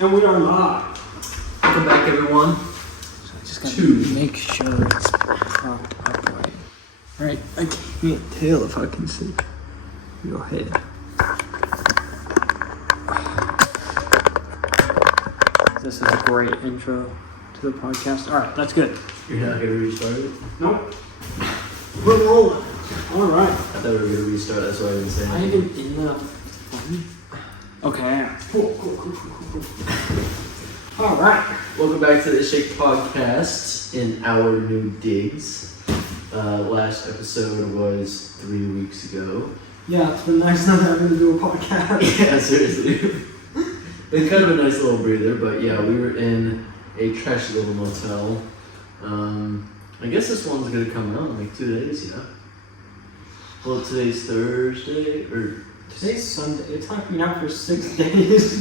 And we are live. Welcome back, everyone. So I just gotta make sure it's propped up right. Alright, I can't tell if I can see your head. This is a great intro to the podcast. Alright, that's good. You're not going to restart it? Nope. We're rolling. Alright. I thought we were going to restart, that's why I didn't say I anything. even in the... Okay. Cool. Alright. Welcome back to the Shake Podcast in our new digs. Last episode was 3 weeks ago. Yeah, it's been nice not having to do a podcast. Yeah, seriously. It's kind of a nice little breather, but yeah, we were in a trashy little motel. I guess this one's going to come out in like 2 days, yeah? Well, today's Thursday, or... Today's Sunday. It's not been out for 6 days.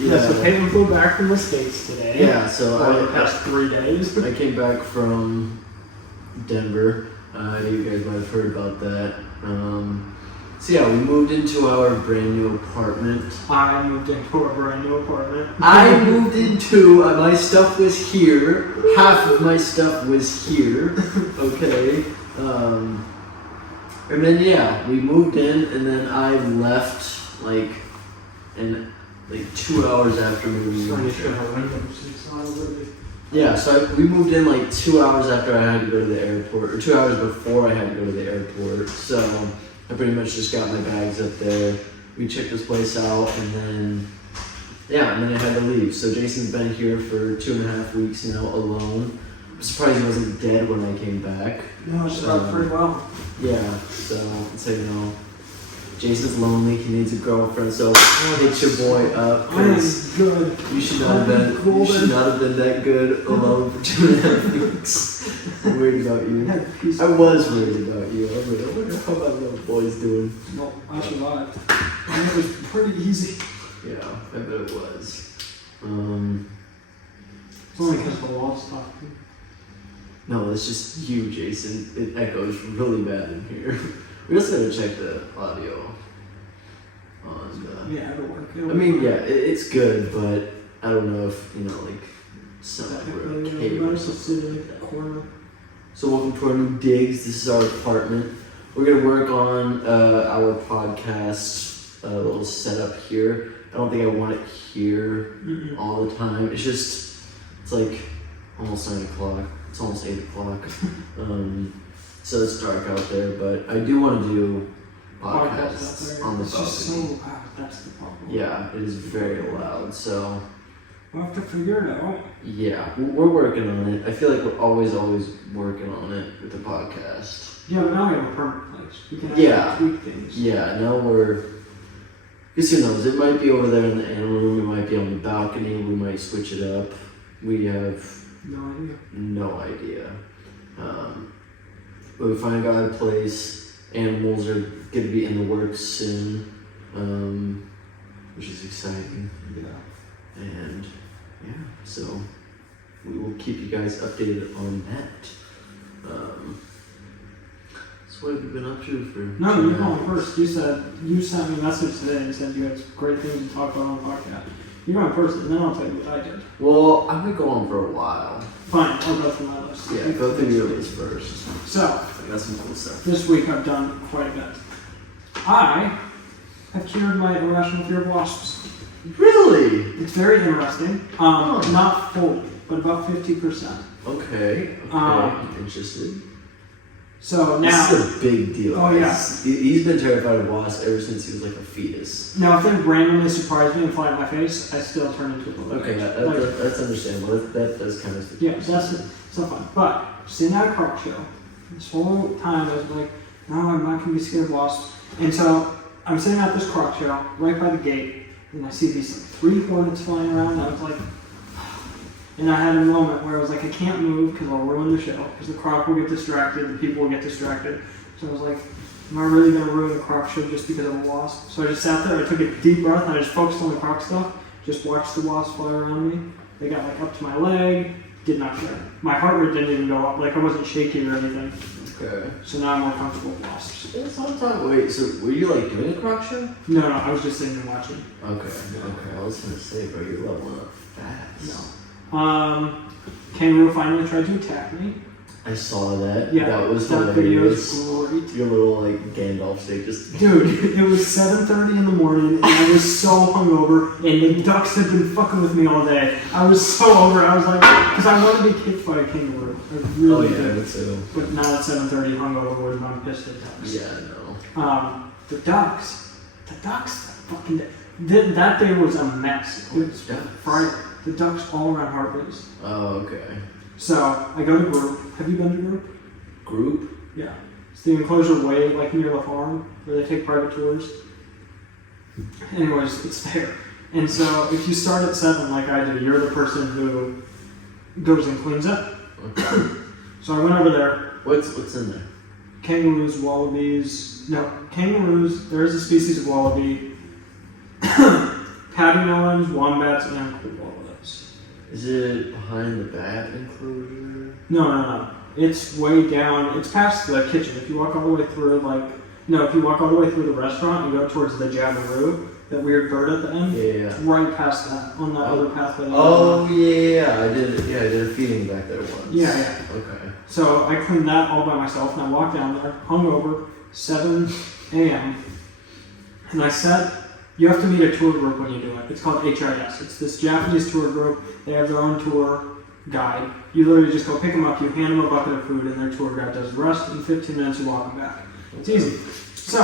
Yeah, so Peyton flew back from the States today. Yeah, so for the past 3 days. I came back from Denver. You guys might have heard about that. So yeah, we moved into our brand new apartment. I moved into a brand new apartment. My stuff was here. Half of my stuff was here. Okay. And then yeah, we moved in, and then I left like 2 hours after we moved in. Yeah, so we moved in like 2 hours after I had to go to the airport, or 2 hours before I had to go to the airport. So I pretty much just got my bags up there. We checked this place out, and then I had to leave. So Jason's been here for 2.5 weeks now alone. I'm surprised he wasn't dead when I came back. No, it's worked pretty well. Yeah, so Jason's lonely, he needs a girlfriend, so hit your boy up. I am good. You should not have been that good alone for 2.5 weeks. I'm worried about you. I was worried about you. I wonder how my little boy's doing. Well, I survived. And it was pretty easy. Yeah, I bet it was. It's only because the wall's talking. No, it's just you, Jason. It echoes really bad in here. We also gotta check the audio on the... Yeah, it'll work. It's good, but I don't know if, some So welcome to our new digs. This is our apartment. We're gonna work on our podcast little setup here. I don't think I want it here all the time. It's like almost 9 o'clock. It's almost 8 o'clock. So it's dark out there, but I do want to do podcasts on the balcony. It's just so loud, that's the problem. Yeah, it is very loud, so... We'll have to figure it out. Yeah, we're working on it. I feel like we're always working on it with the podcast. Yeah, but now we have a permanent place. We can actually tweak things. Yeah, now because who knows, it might be over there in the animal room, it might be on the balcony, we might switch it up. We have... No idea. But we finally got a place. Animals are going to be in the works soon, which is exciting. Yeah. And so we will keep you guys updated on that. So what have you been up to for? No, you called me first. You sent me a message today and said you had great things to talk about on the podcast. You're on first, and then I'll tell you what I did. Well, I'm gonna go on for a while. Fine, I'll go through my list. Yeah, go through your list first. So, I got some cool stuff. This week I've done quite a bit. I have cured my irrational fear of wasps. Really? It's very interesting. Not fully, but about 50%. Okay. I'm interested. So now... This is a big deal. Oh, yeah. He's been terrified of wasps ever since he was like a fetus. Now, if they randomly surprise me and fly in my face, I still turn into a little Okay, that's understandable. That does kind of... Yeah, that's so fun. But, sitting at a croc show, this whole time I was like, no, I'm not going to be scared of wasps. And so, I'm sitting at this croc show, right by the gate, and I see these 3 hornets flying around, and I was like... And I had a moment where I was like, I can't move because I'll ruin the show. Because the croc will get distracted, the people will get distracted. So I was like, am I really going to ruin the croc show just because I'm a wasp? So I just sat there, I took a deep breath, and I just focused on the croc stuff. Just watched the wasps fly around me. They got up to my leg, did not care. My heart rate didn't even go up, I wasn't shaking or anything. Okay. So now I'm more comfortable with wasps. Yeah, sometimes. Wait, so were you like doing a croc show? No, I was just sitting and watching. Okay. I was gonna say, bro, you're leveling up fast. No. Kangaroo finally tried to attack me. I saw that. Yeah, that was that video hilarious. is great. Your little like Gandalf steak just. Dude, it was 7:30 in the morning, and I was so hungover, and the ducks had been fucking with me all day. I was so over. I was like, because I wanted to be kicked by a kangaroo. I really did. Me too. But now at 7:30, hungover, would I'm pissed at ducks. Yeah, I know. The ducks, fucking. That day was a mess. It was Friday. The ducks all around Hartley's. Oh, okay. So I go to group. Have you been to group? Group? Yeah. It's the enclosure way, like near the farm, where they take private tours. Anyways, it's there. And so if you start at 7 like I do, you're the person who goes and cleans up. Okay. So I went over there. What's in there? Kangaroos, wallabies. No, kangaroos. There is a species of wallaby. Patons, wombats, and koalas. Is it behind the bat enclosure? No. It's way down. It's past the kitchen. If you walk all the way through, if you walk all the way through the restaurant and go towards the Jabiru, that weird bird at the end. Yeah. It's right past that on that other pathway. Oh yeah. I did a feeding back there once. Yeah. Okay. So I cleaned that all by myself, and I walked down there, hungover, 7 a.m. And I said, you have to meet a tour group when you do it. It's called HIS. It's this Japanese tour group. They have their own tour guide. You literally just go pick them up, you hand them a bucket of food, and their tour guide does the rest. In 15 minutes, you walk them back. It's easy. So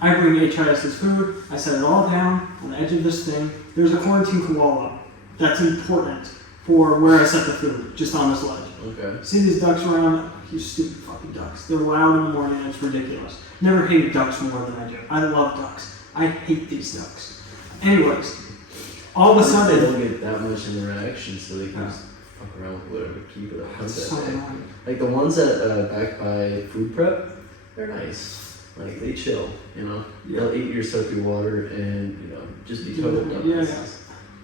I bring HIS's food. I set it all down on the edge of this thing. There's a quarantine koala that's important for where I set the food, just on this ledge. Okay. See these ducks around? You stupid fucking ducks. They're loud in the morning, and it's ridiculous. Never hated ducks more than I do. I love ducks. I hate these ducks. Anyways, all of a sudden... They don't get that much interaction, so they can just fuck around with whatever keep it up. So annoying. Like the ones that back by food prep, they're nice. Like they chill, you know. Yeah. They'll eat your soapy water and just be totally dumb. Yeah.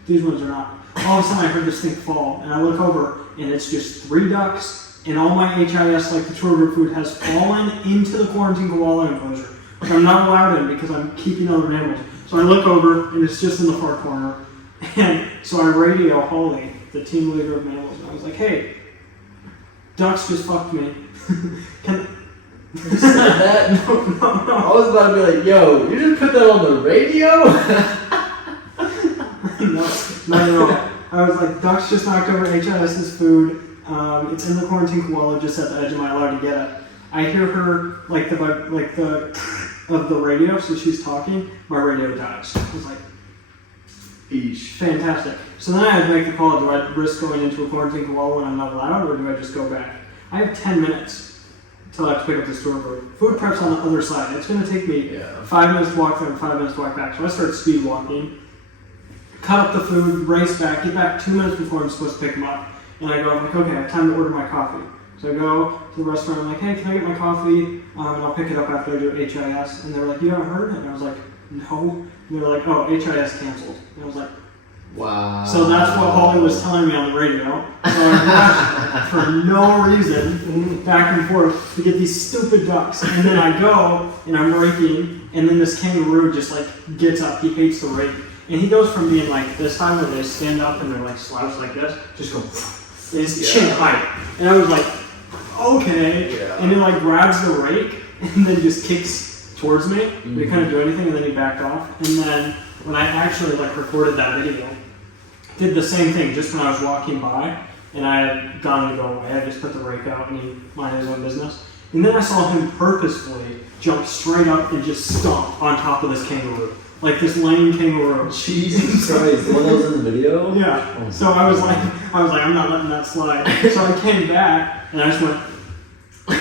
These ones are not. All of a sudden I heard this thing fall, and I look over, and it's just 3 ducks, and all my HIS, like the tour group food, has fallen into the quarantine koala enclosure. Like I'm not allowed in because I'm keeping other animals. So I look over, and it's just in the far corner. And so I radio Holly, the team leader of mammals, and I was like, hey, ducks just fucked me. Can... You said that? No. I was about to be like, yo, you just put that on the radio? No, not at all. I was like, ducks just knocked over HIS's food. It's in the quarantine koala just at the edge. Am I allowed to get it? I hear her like the of the radio, so she's talking. My radio dies. I was like, Eesh. fantastic. So then I had to make the call. Do I risk going into a quarantine koala when I'm not allowed, or do I just go back? I have 10 minutes until I have to pick up this tour group. Food prep's on the other side. It's going to take me 5 minutes to walk there and 5 minutes to walk back. So I start speed walking, cut up the food, race back, get back 2 minutes before I'm supposed to pick them up. And I go, I'm like, okay, I have time to order my coffee. So I go to the restaurant, I'm like, hey, can I get my coffee? And I'll pick it up after I do HIS. And they're like, you haven't heard it? And I was like, no. And they're like, oh, HIS canceled. And I was like, wow. So that's what Holly was telling me on the radio. So I rushed for no reason back and forth to get these stupid ducks. And then I go and I'm raking, and then this kangaroo just like gets up. He hates the rake. And he goes from being like this time where they stand up and they're like slouched like this, just go, and his chin height. And I was like, okay. Yeah. And he like grabs the rake and then just kicks towards me. Mm-hmm. We couldn't do anything, and then he backed off. And then when I actually like recorded that video, did the same thing just when I was walking by, and I had gone to go away. I just put the rake out and he minded his own business. And then I saw him purposefully jump straight up and just stomp on top of this kangaroo. Like this lame kangaroo. Jesus Christ, one of those in the video? Yeah. Oh, so I was like, I'm not letting that slide. So I came back and I just went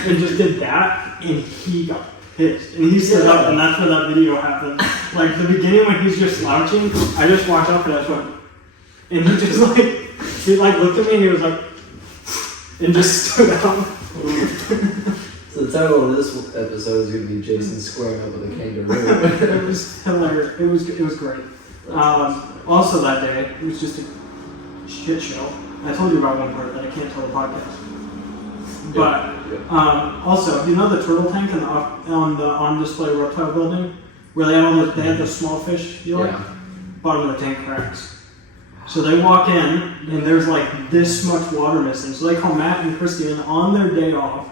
and just did that, and he got pissed. And he stood up, and that's where that video happened. Like the beginning when he's just slouching, I just walked up and I just went, and he just he looked at me and he was like, and just stood up. So the title of this episode is going to be Jason squaring up with a kangaroo. It was hilarious. It was great. Also that day, it was just a shit show. I told you about one part that I can't tell the podcast. But also, you know the turtle tank in on the on-display reptile building, where they had they had those small fish. You like bottom of the tank cracks. So they walk in and there's like this much water missing. So they call Matt and Christy in on their day off.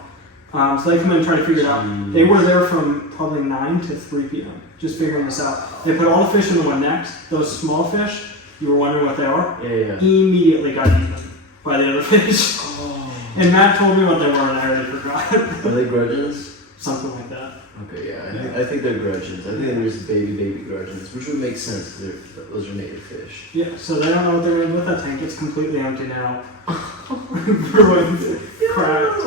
So they come in and try to figure it out. They were there from probably 9 to 3 p.m. just figuring this out. They put all the fish in the one next. Those small fish, you were wondering what they are, immediately got eaten by the other fish. And Matt told me what they were and I already forgot. Are they gudgeons? Something like that. Okay, yeah. I think they're gudgeons. I think they're just baby gudgeons, which would make sense because those are native fish. Yeah, so they don't know what they're doing with that tank. It's completely empty now. Ruined. Cracked.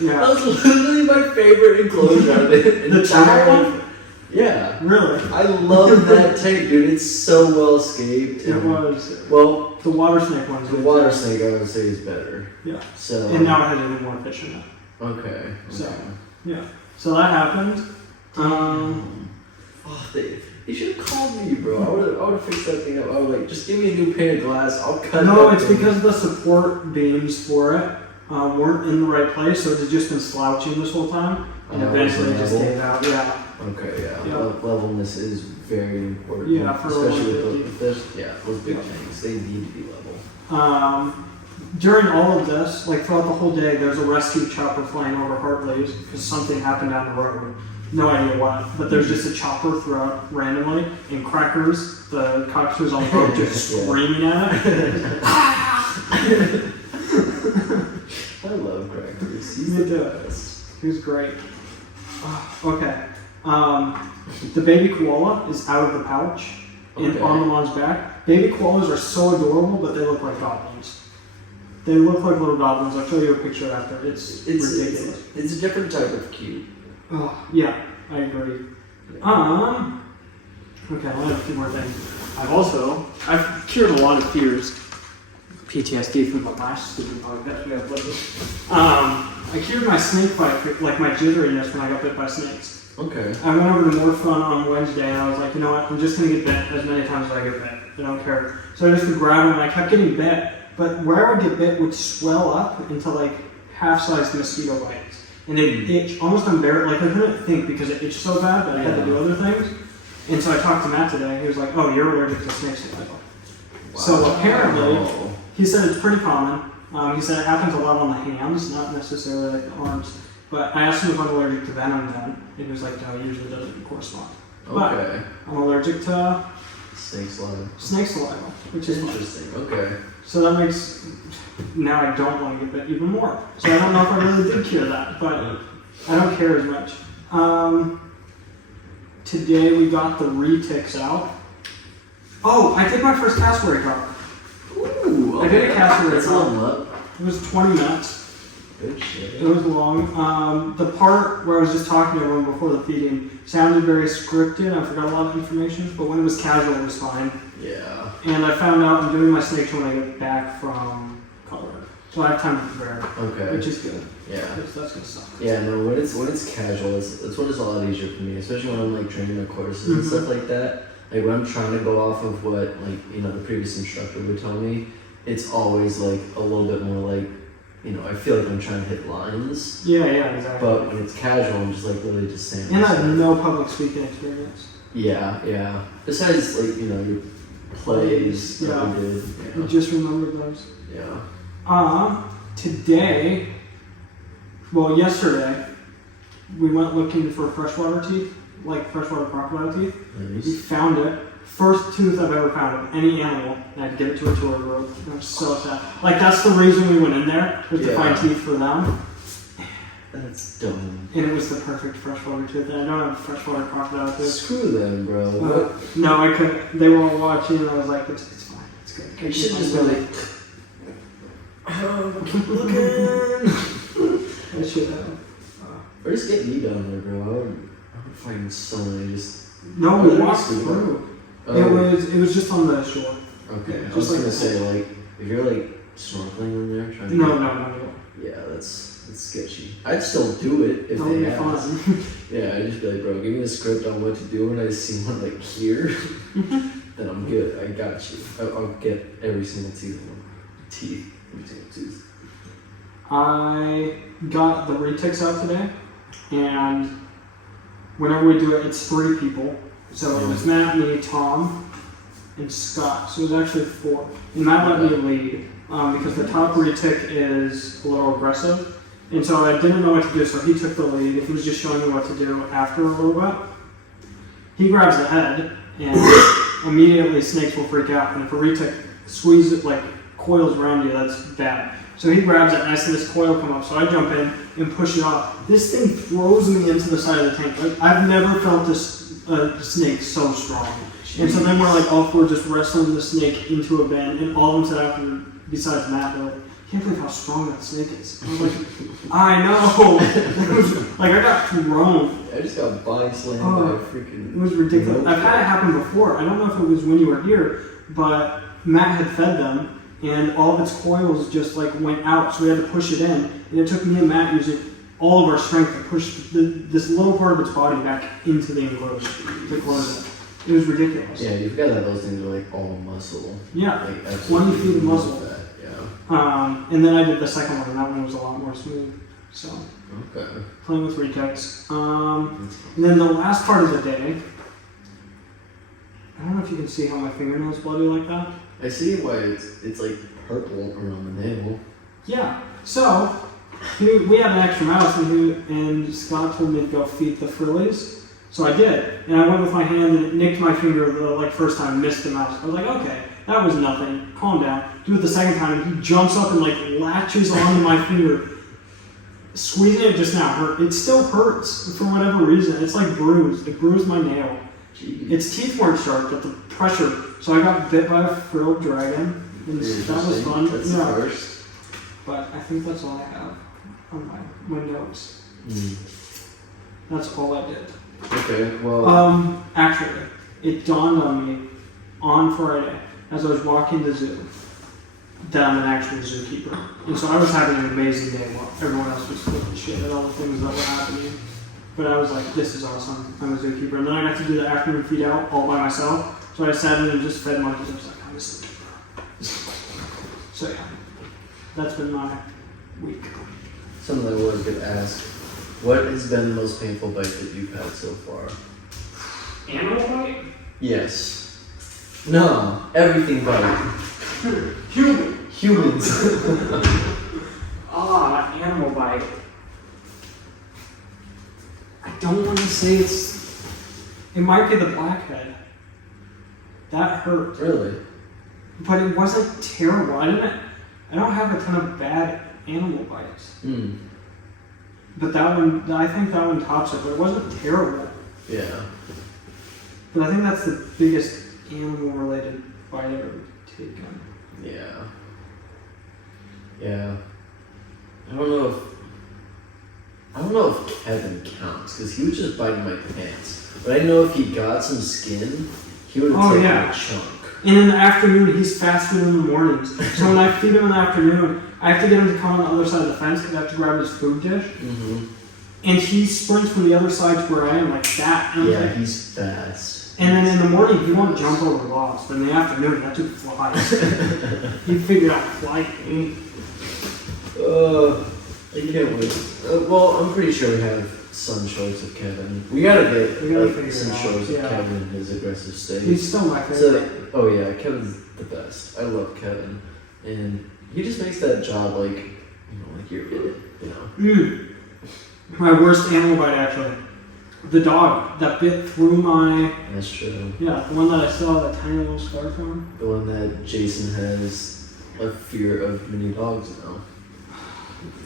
Yeah. That was literally my favorite enclosure out of it. The giant one? Yeah. Really? I love that tank, dude. It's so well escaped. It was. Well, the water snake one. The water snake, I would say, is better. Yeah. So. And now it has even more fish in it. Okay. So. Yeah. So that happened. They should have called me, bro. I would have fixed that thing up. I would just give me a new pane of glass. I'll cut it. No, it's because the support beams for it weren't in the right place, so it's just been slouching this whole time, and eventually it just gave out. Yeah. Okay. Yeah. Levelness is very important. Yeah, for especially with those big tanks, they need to be level. During all of this, like throughout the whole day, there's a rescue chopper flying over Hartley's because something happened down the road. No idea what, but there's just a chopper throughout randomly, and Crackers, the cockatoos on the boat, just screaming at it. I love Crackers. He's the best. He's great. Okay. The baby koala is out of the pouch and on the mom's back. Baby koalas are so adorable, but they look like goblins. They look like little goblins. I'll show you a picture after. It's ridiculous. It's a different type of cute. Oh, yeah, I agree. Okay, I have a few more things. I've cured a lot of fears. PTSD from the last stupid podcast we have lately. I cured my snake bite, like my jitteriness when I got bit by snakes. Okay. I went over to More Fun on Wednesday and I was like, you know what, I'm just going to get bit as many times as I get bit. I don't care. So I just would grab them and I kept getting bit. But where I would get bit would swell up into like half-sized mosquito bites. And it'd itch almost unbearable. Like I couldn't think because it itched so bad that I had to do other things. And so I talked to Matt today. He was like, oh, you're allergic to snake saliva. Wow. So apparently, he said it's pretty common. He said it happens a lot on the hands, not necessarily like the arms. But I asked him if I'm allergic to venom then. And he was like, no, it usually doesn't correspond. Okay. But I'm allergic to snake saliva. Snake saliva, which is interesting. Okay. So that makes, now I don't want to get bit even more. So I don't know if I really did cure that, but I don't care as much. Today we got the reticks out. Oh, I did my first cassowary drop. Ooh, okay. I did a cassowary drop. It was 20 minutes. Good shit. It was long. The part where I was just talking to everyone before the feeding sounded very scripted. I forgot a lot of information, but when it was casual, it was fine. Yeah. And I found out I'm doing my snake show when I get back from Colorado. So I have time to prepare. Okay. Which is good. Yeah. That's going to suck. Yeah, no, when it's casual, it's what is a lot easier for me, especially when I'm like training the courses and stuff like that. Like when I'm trying to go off of what the previous instructor would tell me, it's always like a little bit more like, I feel like I'm trying to hit lines. Yeah, exactly. But when it's casual, I'm just like literally just saying. And I have no public speaking experience. Yeah. Besides your plays that we did. I just remembered those. Yeah. Yesterday, we went looking for freshwater teeth, like freshwater crocodile teeth. Nice. We found it. First tooth I've ever found of any animal, and I had to get it to a tour group. I'm so sad. Like, that's the reason we went in there, was to find teeth for them. That's dumb. And it was the perfect freshwater tooth, and I don't have freshwater crocodile tooth. Screw them, bro. No, I couldn't. They were all watching, and I was like, it's fine. It's good. You should just be like, keep looking. I should have. Or just get me down there, bro. I would find someone just. No, we walked through. Oh. It was just on the shore. Okay. I was gonna say, if you're snorkeling in there trying to No. Yeah, that's sketchy. I'd still do it if they asked. Yeah, I'd just be like, bro, give me a script on what to do, and I see one here, then I'm good. I got you. I'll get every single tooth. Every single tooth. I got the retics out today, and whenever we do it, it's 3 people. So it was Matt, me, Tom, and Scott. So it was actually 4. And Matt let me lead because the top retic is a little aggressive. And so I didn't know what to do, so he took the lead. He was just showing me what to do after a little bit. He grabs the head, and immediately snakes will freak out. And if a retic squeezes it, like coils around you, that's bad. So he grabs it, and I see this coil come up. So I jump in and push it off. This thing throws me into the side of the tank. Like, I've never felt this snake so strong. And so then we're like all 4 just wrestling the snake into a bend, and all of them said after, besides Matt, they're like, I can't believe how strong that snake is. I was like, I know. Like, I got thrown. I just got body slammed by a freaking... It was ridiculous. I've had it happen before. I don't know if it was when you were here, but Matt had fed them, and all of its coils just like went out, so we had to push it in. And it took me and Matt using all of our strength to push this little part of its body back into the enclosure to close it. It was ridiculous. Yeah, you forgot that those things are like all muscle. Yeah, like, 20 feet of muscle. That, yeah. And then I did the second one, and that one was a lot more smooth. So, okay. Playing with retics. And then the last part of the day, I don't know if you can see how my fingernail's bloody like that. I see why it's like purple around the nail. Yeah. So we had an extra mouse, and Scott told me to go feed the frillies. So I did, and I went with my hand and it nicked my finger the first time, missed the mouse. I was like, okay, that was nothing. Calm down. Do it the second time, and he jumps up and like latches onto my finger. Squeezing it just now hurt. It still hurts for whatever reason. It's like bruised. It bruised my nail. Jeez. Its teeth weren't sharp, but the pressure. So I got bit by a frilled dragon, and that was fun. That's the first. But I think that's all I have on my notes. That's all I did. Okay, well... Actually, it dawned on me on Friday as I was walking the zoo that I'm an actual zookeeper. And so I was having an amazing day while everyone else was flipping shit at all the things that were happening. But I was like, this is awesome. I'm a zookeeper. And then I got to do the afternoon feed out all by myself. So I sat in and just fed monkeys. I was like, I'm a zookeeper. So yeah, that's been my week. Something I was going to ask. What has been the most painful bite that you've had so far? Animal bite? Yes. No, everything bite. Humans. Animal bite. I don't want to say it might be the blackhead. That hurt. Really? But it wasn't terrible. I don't have a ton of bad animal bites. But that one, I think that one tops it, but it wasn't terrible. Yeah. But I think that's the biggest animal-related bite I've ever taken. Yeah. Yeah. I don't know if Kevin counts, because he was just biting my pants. But I know if he got some skin, he would have taken a chunk. And in the afternoon, he's faster than in the mornings. So when I feed him in the afternoon, I have to get him to come on the other side of the fence because I have to grab his food dish. And he sprints from the other side to where I am like that. And yeah, he's fast. And then in the morning, he won't jump over logs, but in the afternoon, that dude flies. He figured out flying. I can't wait. Well, I'm pretty sure we have some shorts of Kevin. We gotta get some shorts of Kevin in his aggressive state. He's still my favorite. Oh yeah, Kevin's the best. I love Kevin, and he just makes that job like you're in it. My worst animal bite actually. The dog that bit through my... That's true. Yeah, the one that I still have a tiny little scar from. The one that Jason has a fear of mini dogs now.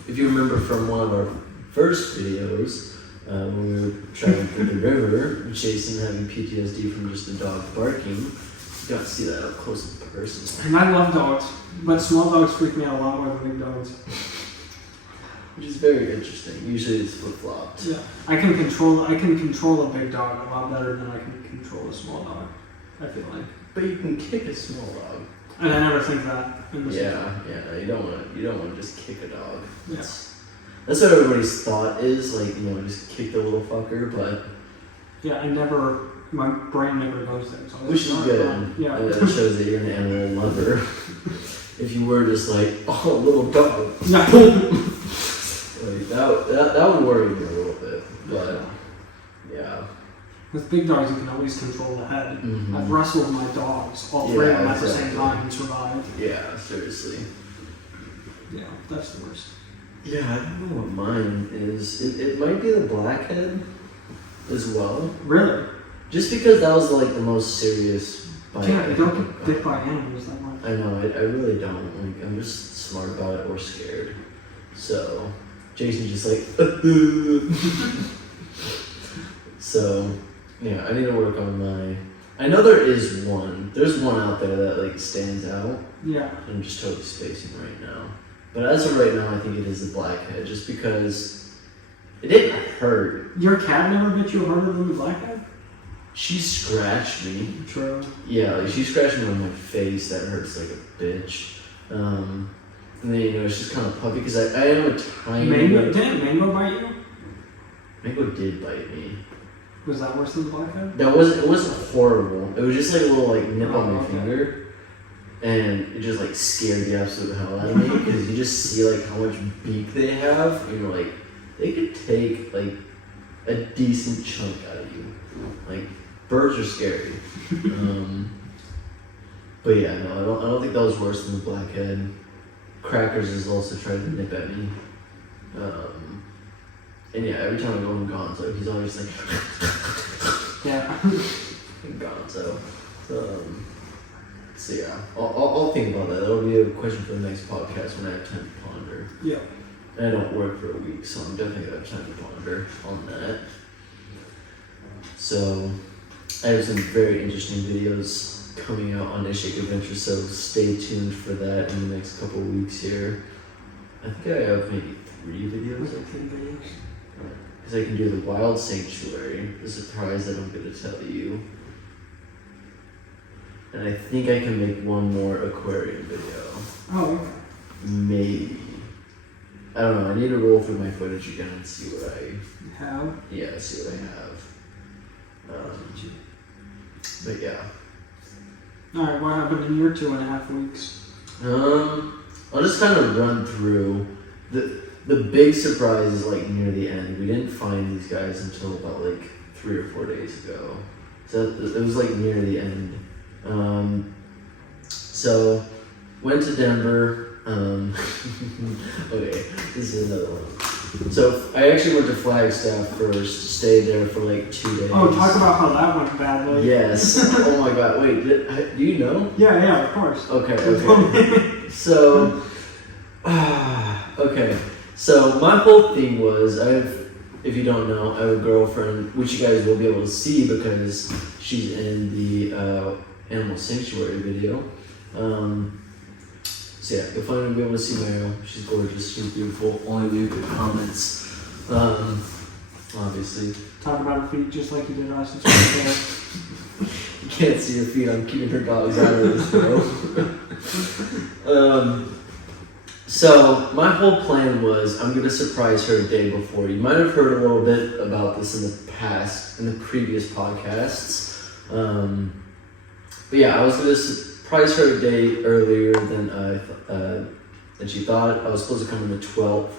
If you remember from one of our first videos, when we were traveling through the river, Jason having PTSD from just a dog barking, you got to see that up close in person. And I love dogs, but small dogs freak me out a lot more than big dogs. Which is very interesting. Usually it's flip-flopped. Yeah, I can control a big dog a lot better than I can control a small dog, I feel like. But you can kick a small dog. And I never think that. Yeah, you don't want to just kick a dog. Yeah. That's what everybody's thought is, just kick the little fucker, but... Yeah, my brain never goes there. So which is good. Yeah. That shows that you're an animal lover. If you were just like, oh, little dog. Yeah. Like, that would worry me a little bit. But, yeah. With big dogs, you can always control the head. Mm-hmm. I've wrestled my dogs, all three of them at the same time, and survived. Yeah, seriously. Yeah, that's the worst. Yeah, I don't know what mine is. It might be the blackhead as well. Really? Just because that was like the most serious bite. Yeah, you don't get bit by animals that much. I know, I really don't. Like, I'm just smart about it or scared. So, Jason's just like, So, yeah, I need to work on my... I know there is one. There's one out there that like stands out. Yeah. I'm just totally spacing right now. But as of right now, I think it is the blackhead, just because it didn't hurt. Your cat never bit you harder than the blackhead? She scratched me. True. Yeah, like she scratched me on my face. That hurts like a bitch. And then, you know, it's just kind of puffy because I am a tiny... Didn't Mango bite you? Mango did bite me. Was that worse than the blackhead? It wasn't horrible. It was just like a little like nip on my okay. finger. And it just like scared the absolute hell out of me because you just see like how much beak they have, and you're like, they could take like a decent chunk out of you. Like birds are scary. But yeah, no, I don't think that was worse than the blackhead. Crackers has also tried to nip at me. And yeah, every time I go in Gonzo, he's always like, yeah. Gonzo. So yeah, I'll think about that. That'll be a question for the next podcast when I have time to ponder. Yeah. And I don't work for a week, so I'm definitely gonna have time to ponder on that. So I have some very interesting videos coming out on Ishik Adventure, so stay tuned for that in the next couple of weeks here. I think I have maybe 3 videos. Because I can do the Wild Sanctuary, the surprise that I'm gonna tell you. And I think I can make one more aquarium video. Oh, okay. Maybe. I don't know. I need to roll through my footage again and see what I have. Yeah, see what I have. But yeah. All right. What happened in your 2.5 weeks? I'll just kind of run through the big surprise is like near the end. We didn't find these guys until about like 3 or 4 days ago. So it was like near the end. So went to Denver. Okay, this is another one. So I actually went to Flagstaff first, stayed there for like 2 days. Oh, talk about how that went badly. Yes. Oh my god, wait, do you know? Yeah, of course. Okay. So, okay. So my whole thing was, if you don't know, I have a girlfriend, which you guys will be able to see because she's in the Animal Sanctuary video. So yeah, you'll finally be able to see Meryl. She's gorgeous, she's beautiful. Only leave good comments. Obviously. Talk about her feet just like you did us. It's right You can't see her feet, I'm keeping her dogs out of this though. So my whole plan was I'm gonna surprise her a day before. You might have heard a little bit about this in the previous podcasts. But yeah, I was gonna surprise her a day earlier than she thought. I was supposed to come on the 12th.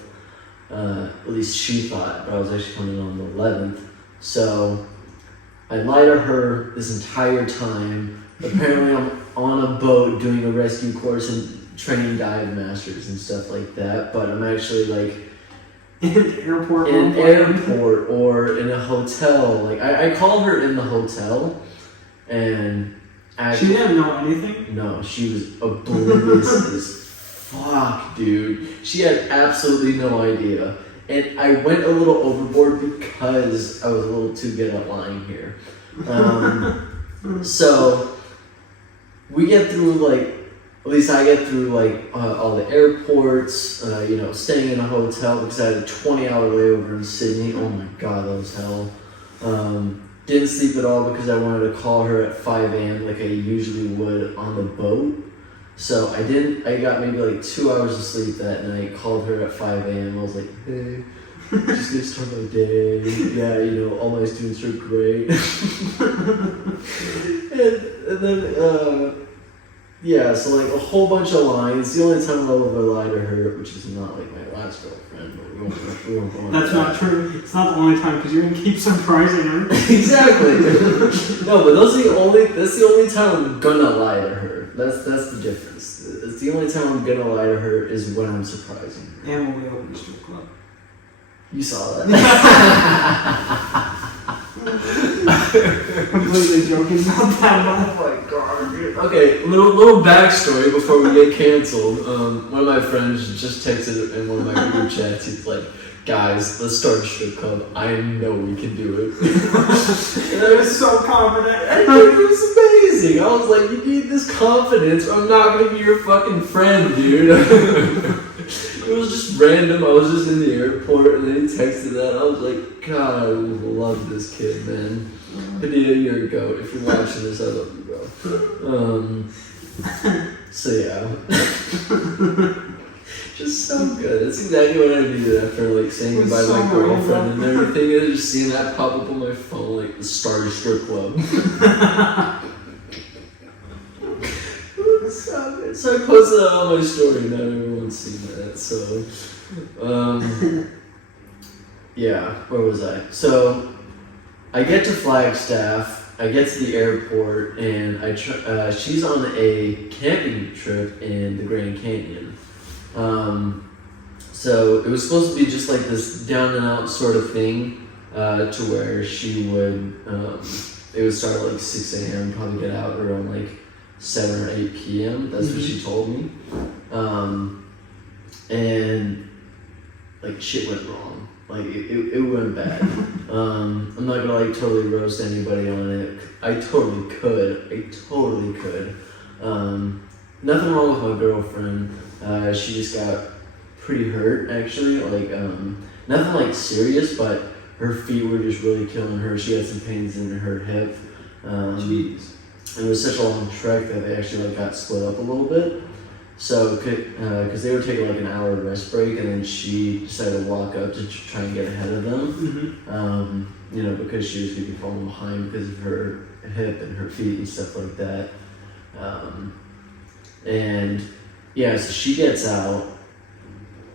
At least she thought, but I was actually coming on the 11th. So I lied to her this entire time. Apparently I'm on a boat doing a rescue course and training dive masters and stuff like that, but I'm actually like in an airport or in a hotel. Like I called her in the hotel, and she didn't know anything. No, she was oblivious as fuck, dude. She had absolutely no idea, and I went a little overboard because I was a little too good at lying here. So we get through like. At least I get through like all the airports, staying in a hotel because I had a 20-hour layover in Sydney. Oh my god, that was hell. Didn't sleep at all because I wanted to call her at 5 a.m. like I usually would on the boat. So I didn't. I got maybe like 2 hours of sleep that night. Called her at 5 a.m. I was like, hey, just gonna start my day. Yeah, all my students are great. and then. Yeah, so like a whole bunch of lines. The only time I'll ever lie to her, which is not like my last girlfriend, but we won't go into That's not true. It's not the only time because you're gonna keep surprising her. Exactly. No, but that's the only time I'm gonna lie to her. That's the difference. It's the only time I'm gonna lie to her is when I'm surprising her. And when we open the strip club. You saw that. Completely joking about that. Oh my god. Okay, little backstory before we get canceled. One of my friends just texted in one of my group chats. He's like, "Guys, let's start a strip club. I know we can do it." And I was so confident. it was amazing. I was like, "You need this confidence, or I'm not gonna be your fucking friend, dude." It was just random. I was just in the airport, and then he texted that. I was like, God, I love this kid, man. Padilla, you're a goat. If you're watching this, I love you, bro. So yeah, just so good. That's exactly what I needed after like saying goodbye to my girlfriend and everything, and just seeing that pop up on my phone, like the Starter Strip Club. So good. So I posted that on my story. Not everyone's seen that. So, yeah. Where was I? So, I get to Flagstaff. I get to the airport, and she's on a camping trip in the Grand Canyon. So it was supposed to be just like this down and out sort of thing, to where she would. It would start at like 6 a.m. Probably get out around like 7 or 8 p.m. That's what she told me. And like shit went wrong. Like it went bad. I'm not gonna like totally roast anybody on it. I totally could. Nothing wrong with my girlfriend. She just got pretty hurt actually. Like nothing like serious, but her feet were just really killing her. She had some pains in her hip. Jeez. It was such a long trek that they actually like got split up a little bit. So, because they were taking like an hour rest break, and then she decided to walk up to try and get ahead of them. Mm-hmm. Because she was going to be falling behind because of her hip and her feet and stuff like that. And yeah, so she gets out.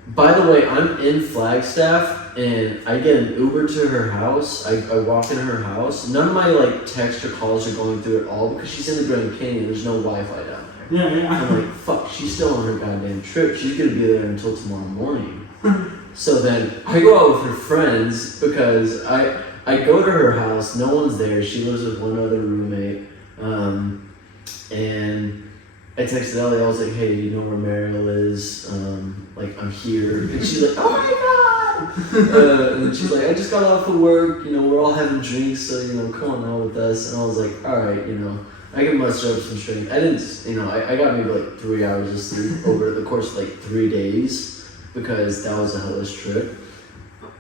By the way, I'm in Flagstaff, and I get an Uber to her house. I walk into her house. None of my like texts or calls are going through at all because she's in the Grand Canyon. There's no Wi-Fi down there. Yeah. I'm like, fuck, she's still on her goddamn trip. She's gonna be there until tomorrow morning. So then I go out with her friends because I go to her house. No one's there. She lives with one other roommate. And I texted Ellie. I was like, hey, you know where Mariel is? I'm here. And she's like, oh my god! And then she's like, I just got off of work. We're all having drinks, so come on out with us. And I was like, all right, I can muster up some strength. I didn't, I got maybe like 3 hours of sleep over the course of like 3 days because that was a hellish trip.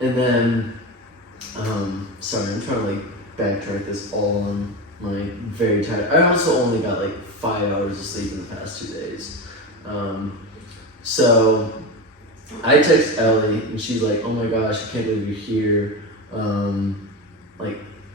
And then, sorry, I'm trying to like backtrack this all on my very tired. I also only got like 5 hours of sleep in the past 2 days. So I text Ellie and she's like, oh my gosh, I can't believe you're here.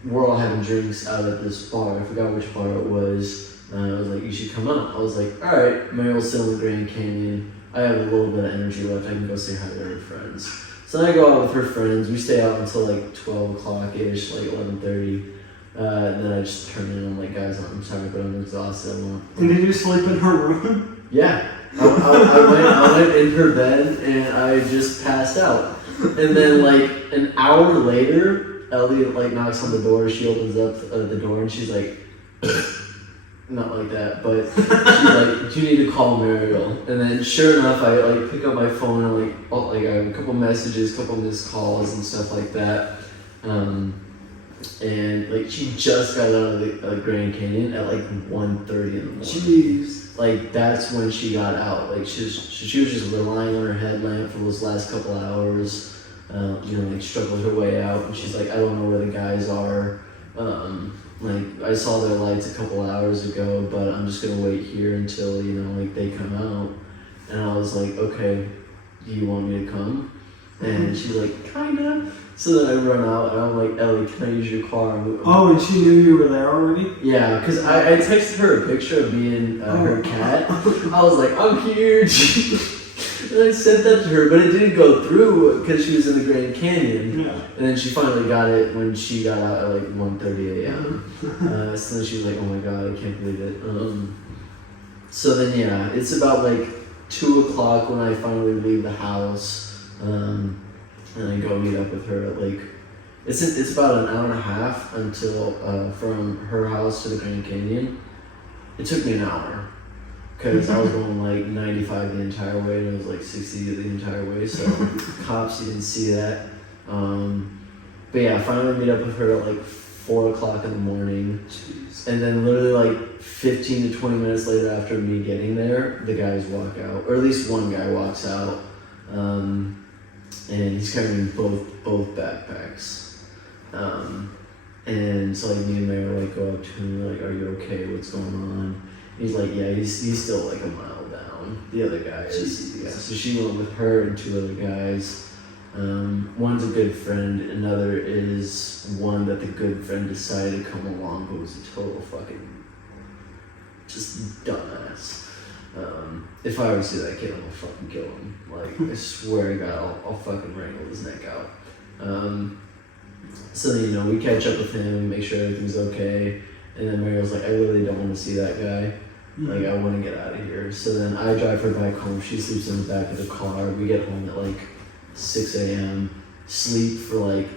We're all having drinks out at this bar. I forgot which bar it was. I was like, you should come out. I was like, all right, Mariel's still in the Grand Canyon. I have a little bit of energy left. I can go say hi to her friends. So then I go out with her friends. We stay out until like 12 o'clock-ish, like 11:30. And then I just turn in. I'm like, guys, I'm sorry, but I'm exhausted. And did you sleep in her room? Yeah. I went in her bed and I just passed out. And then like an hour later, Ellie like knocks on the door. She opens up the door and she's like, not like that, but she's like, "Do you need to call Mariel?" And then sure enough, I like pick up my phone and I have a couple messages, couple missed calls and stuff like that. And like she just got out of the Grand Canyon at like 1:30 in the morning. Jeez. Like that's when she got out. Like she was just relying on her headlamp for those last couple hours. Struggled her way out, and she's like, I don't know where the guys are. I saw their lights a couple hours ago, but I'm just gonna wait here until they come out. And I was like, okay, do you want me to come? And she's like, kinda. So then I run out and I'm like, Ellie, can I use your car? Oh, and she knew you were there already? Yeah, because I texted her a picture of me and her cat. I was like, I'm huge. And I sent that to her, but it didn't go through because she was in the Grand Canyon. Yeah. And then she finally got it when she got out at like 1:30 a.m. So then she was like, oh my god, I can't believe it. So then, yeah, it's about like 2 o'clock when I finally leave the house. And I go meet up with her at like, it's about an hour and a half until, from her house to the Grand Canyon. It took me an hour. Because I was going like 95 the entire way and it was like 60 the entire way, so cops didn't see that. But yeah, I finally meet up with her at like 4 o'clock in the morning. Jeez. And then literally like 15 to 20 minutes later after me getting there, the guys walk out, or at least one guy walks out, and he's carrying both backpacks. And so like me and Mary like go up to him, like, are you okay? What's going on? He's like, yeah, he's still like a mile down. The other guy is, yeah. So she went with her and 2 other guys. One's a good friend, another is one that the good friend decided to come along, but was a total fucking just dumbass. If I ever see that kid, I'm gonna fucking kill him. Like, I swear to God, I'll fucking wrangle his neck out. So then, you know, we catch up with him, make sure everything's okay. And then Mary was like, I really don't want to see that guy. Like, I want to get out of here. So then I drive her back home. She sleeps in the back of the car. We get home at like 6 a.m. Sleep for like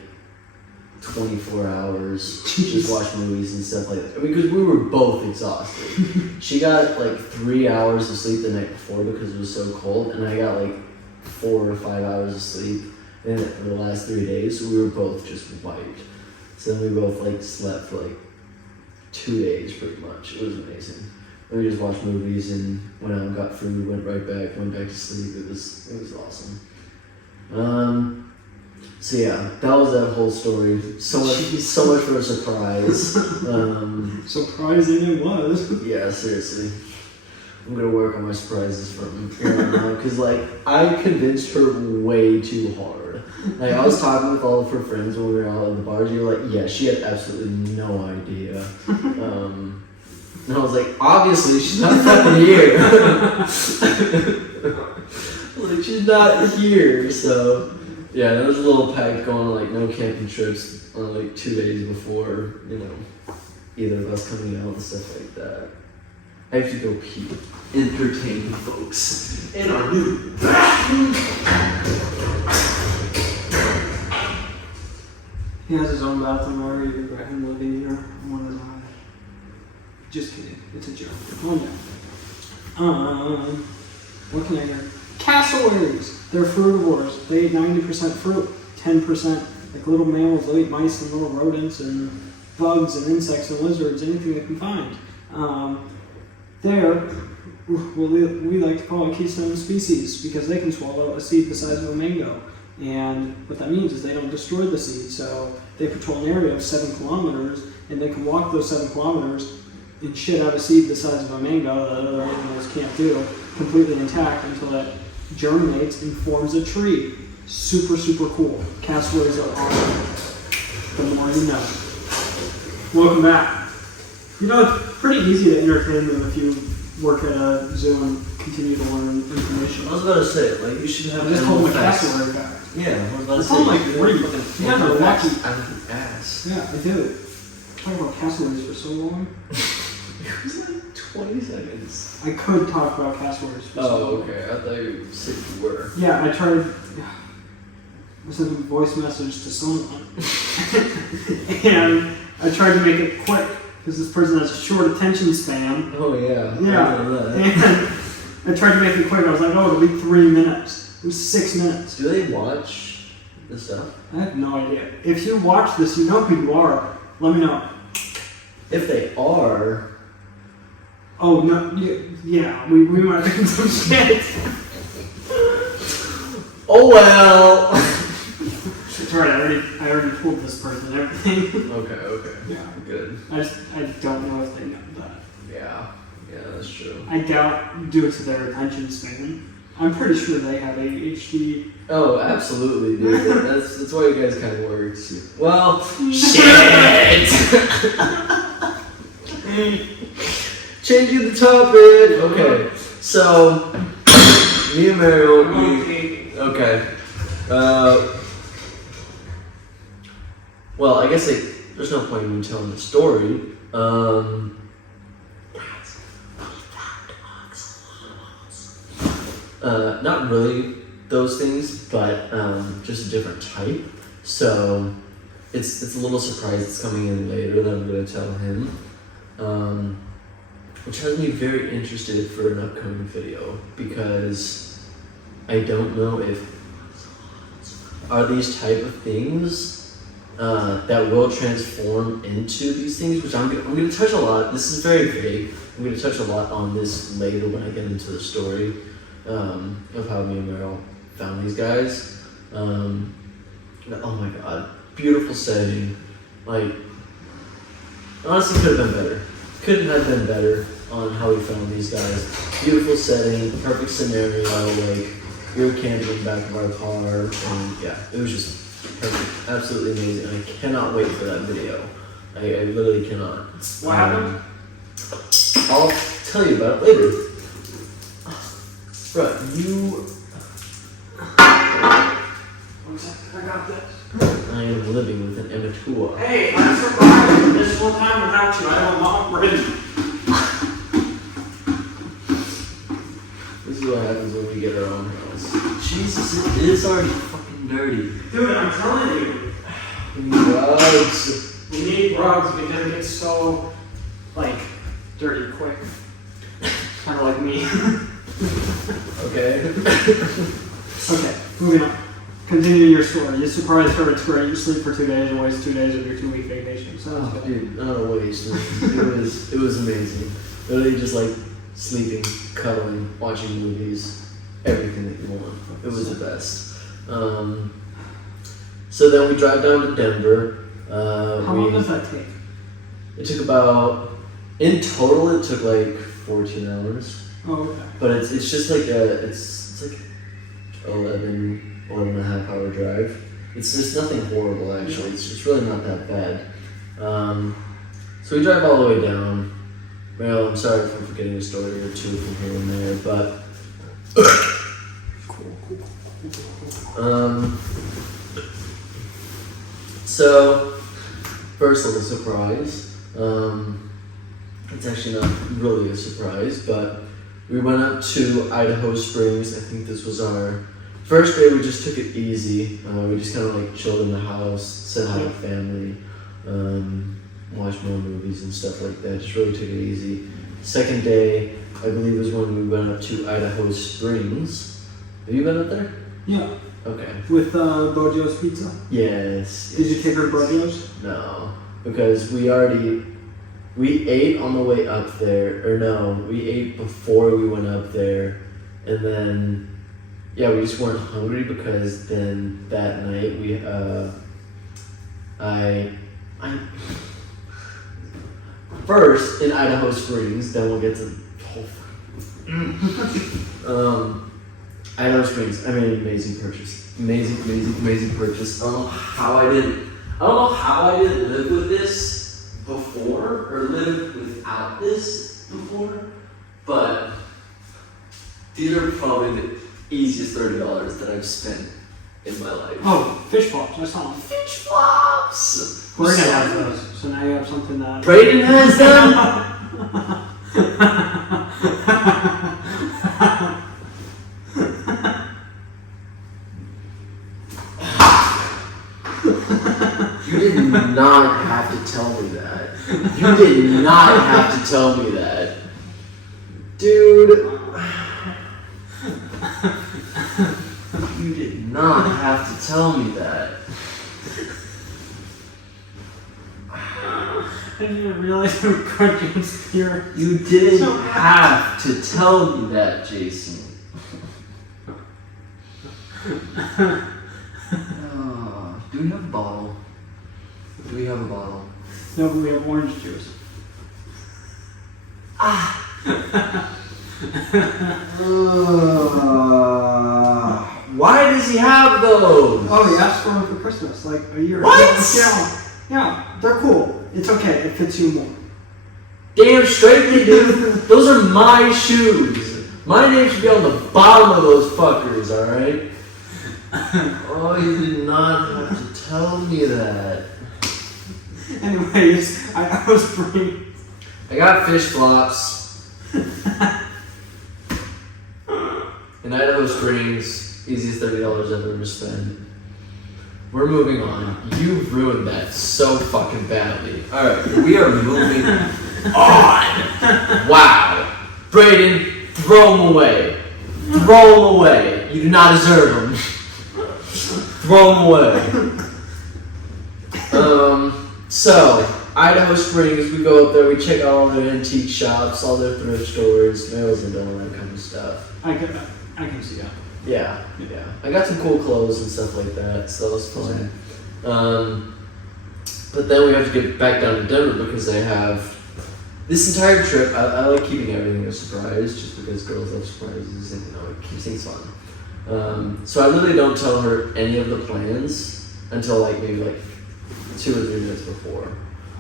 24 hours. Just watch movies and stuff like that. I mean, because we were both exhausted. She got like 3 hours of sleep the night before because it was so cold. And I got like 4 or 5 hours of sleep in the last 3 days. So we were both just wiped. So then we both like slept for like 2 days pretty much. It was amazing. We just watched movies and went out and got food, went back to sleep. It was awesome. So yeah, that was that whole story. So much for a surprise. Surprising it was. Yeah, seriously. I'm gonna work on my surprises from here on out because like I convinced her way too hard. Like I was talking with all of her friends when we were out at the bars. You were like, yeah, she had absolutely no idea. And I was like, obviously she's not fucking here. Like she's not here. So yeah, there was a little pact going on, like no camping trips on like 2 days before, you know, either of us coming out and stuff like that. I have to go pee. Entertain folks in our new bathroom. He has his own bathroom already. You've got him living here on one of his eyes. Just kidding. It's a joke. Oh no. What can I hear? Cassowaries. They're frugivores. They eat 90% fruit, 10% like little mammals. They'll eat mice and little rodents and bugs and insects and lizards, anything they can find. They're what we like to call a keystone species because they can swallow a seed the size of a mango. And what that means is they don't destroy the seed. So they patrol an area of 7 kilometers and they can walk those 7 kilometers and shit out a seed the size of a mango that other animals can't do, completely intact until it germinates and forms a tree. Super, super cool. Cassowaries are awesome. The more you know. Welcome back. You know, it's pretty easy to entertain them if you work at a zoo and continue to learn information. I was about to say, like, you should have. I just told my cassowary guy. Yeah, I was about to say. Like, what are you? You have a lucky out of the ass. Yeah, I do. Talking about cassowaries for so long. It was like 20 seconds. I could talk about cassowaries for so long. Oh, okay. I thought you said you were. Yeah, I tried. I sent a voice message to someone, and I tried to make it quick. Because this person has a short attention span. Oh, yeah. Yeah. And I tried to make it quick. I was like, oh, it'll be 3 minutes. It was 6 minutes. Do they watch this stuff? I have no idea. If you watch this, you know who you are. Let me know. If they are... Oh, no. Yeah, we might have done some shit. Oh, well. It's alright, I already told this person everything. Okay. Yeah. Good. I don't know if they know that. Yeah, that's true. I doubt, due to their attention span, I'm pretty sure they have ADHD. Oh, absolutely, dude. That's why you guys kind of work. Well, shit! Changing the topic. Okay, so me and Mario. Okay. Well, I guess there's no point in me telling the story. Not really those things, but just a different type. So it's a little surprise that's coming in later that I'm going to tell him, which has me very interested for an upcoming video because I don't know if are these type of things that will transform into these things, which I'm going to touch a lot. This is very vague. I'm going to touch a lot on this later when I get into the story of how me and Meryl found these guys. Oh my god, beautiful setting. Like, honestly, could have been better. Couldn't have been better on how we found these guys. Beautiful setting, perfect scenario. Like, we were camping in the back of our car, and yeah, it was just perfect, absolutely amazing. I cannot wait for that video. I literally cannot. What happened? I'll tell you about it later. Bro, you. One second, I got this. I am living with an immature. Hey, I survived this whole time without you. I have a mom ready. This is what happens when we get our own house. Jesus, it is already fucking dirty. Dude, I'm telling you. Rugs. We need rugs because it gets so, like, dirty quick. Kind of like me. Okay. Okay, moving on. Continue your story. You surprised her, it's great. You sleep for 2 days and waste 2 days of your 2-week vacation. Sounds good. Dude, not a waste. It was amazing. Literally just like sleeping, cuddling, watching movies, everything that you want. It was the best. So then we drive down to Denver. How long does that take? It took about, in total, it took like 14 hours. Oh, okay. But it's just like it's like 11 and a half hour drive. It's just nothing horrible actually. It's really not that bad. So we drive all the way down. Well, I'm sorry for forgetting a story or two from here and there, but so first little surprise. It's actually not really a surprise, but we went up to Idaho Springs. I think this was our first day. We just took it easy. We just kind of like chilled in the house, said hi to family, watched more movies and stuff like that. Just really took it easy. Second day, I believe, was when we went up to Idaho Springs. Have you been up there? Yeah. Okay. With Bojo's Pizza? Yes. Did you take her to Bojo's? No, because we ate on the way up there, or no, we ate before we went up there, and then, yeah, we just weren't hungry because then that night we, first in Idaho Springs, then we'll get to, Idaho Springs, I made an amazing purchase. Amazing purchase. I don't know how I didn't live with this before, or live without this before, but these are probably the easiest $30 that I've spent in my life. Oh, fish flops. I saw them. Fish flops! Braden has those, so now you have something that... Braden has them? You did not have to tell me that. You did not have to tell me that. Dude. You did not have to tell me that. I didn't realize you were crunching here. You didn't have to tell me that, Jason. Do we have a bottle? Do we have a bottle? No, but we have orange juice. Why does he have those? Oh, he asked for them for Christmas, like a year ago. What? Yeah, they're cool. It's okay. It fits you more. Damn straight they do. Those are my shoes. My name should be on the bottom of those fuckers, alright? Oh, you did not have to tell me that. Anyways, I was bringing... I got fish flops. In Idaho Springs, easiest $30 I've ever spent. We're moving on. You've ruined that so fucking badly. Alright, we are moving on. Wow. Brayden, throw them away. Throw them away. You do not deserve them. Throw them away. So, Idaho Springs, we go up there, we check out all their antique shops, all their thrift stores, nails and all that kind of stuff. I can see that. Yeah. I got some cool clothes and stuff like that, so that was fun. But then we have to get back down to Denver because they have this entire trip. I like keeping everything a surprise just because girls love surprises and it keeps things fun. So I literally don't tell her any of the plans until maybe 2 or 3 minutes before.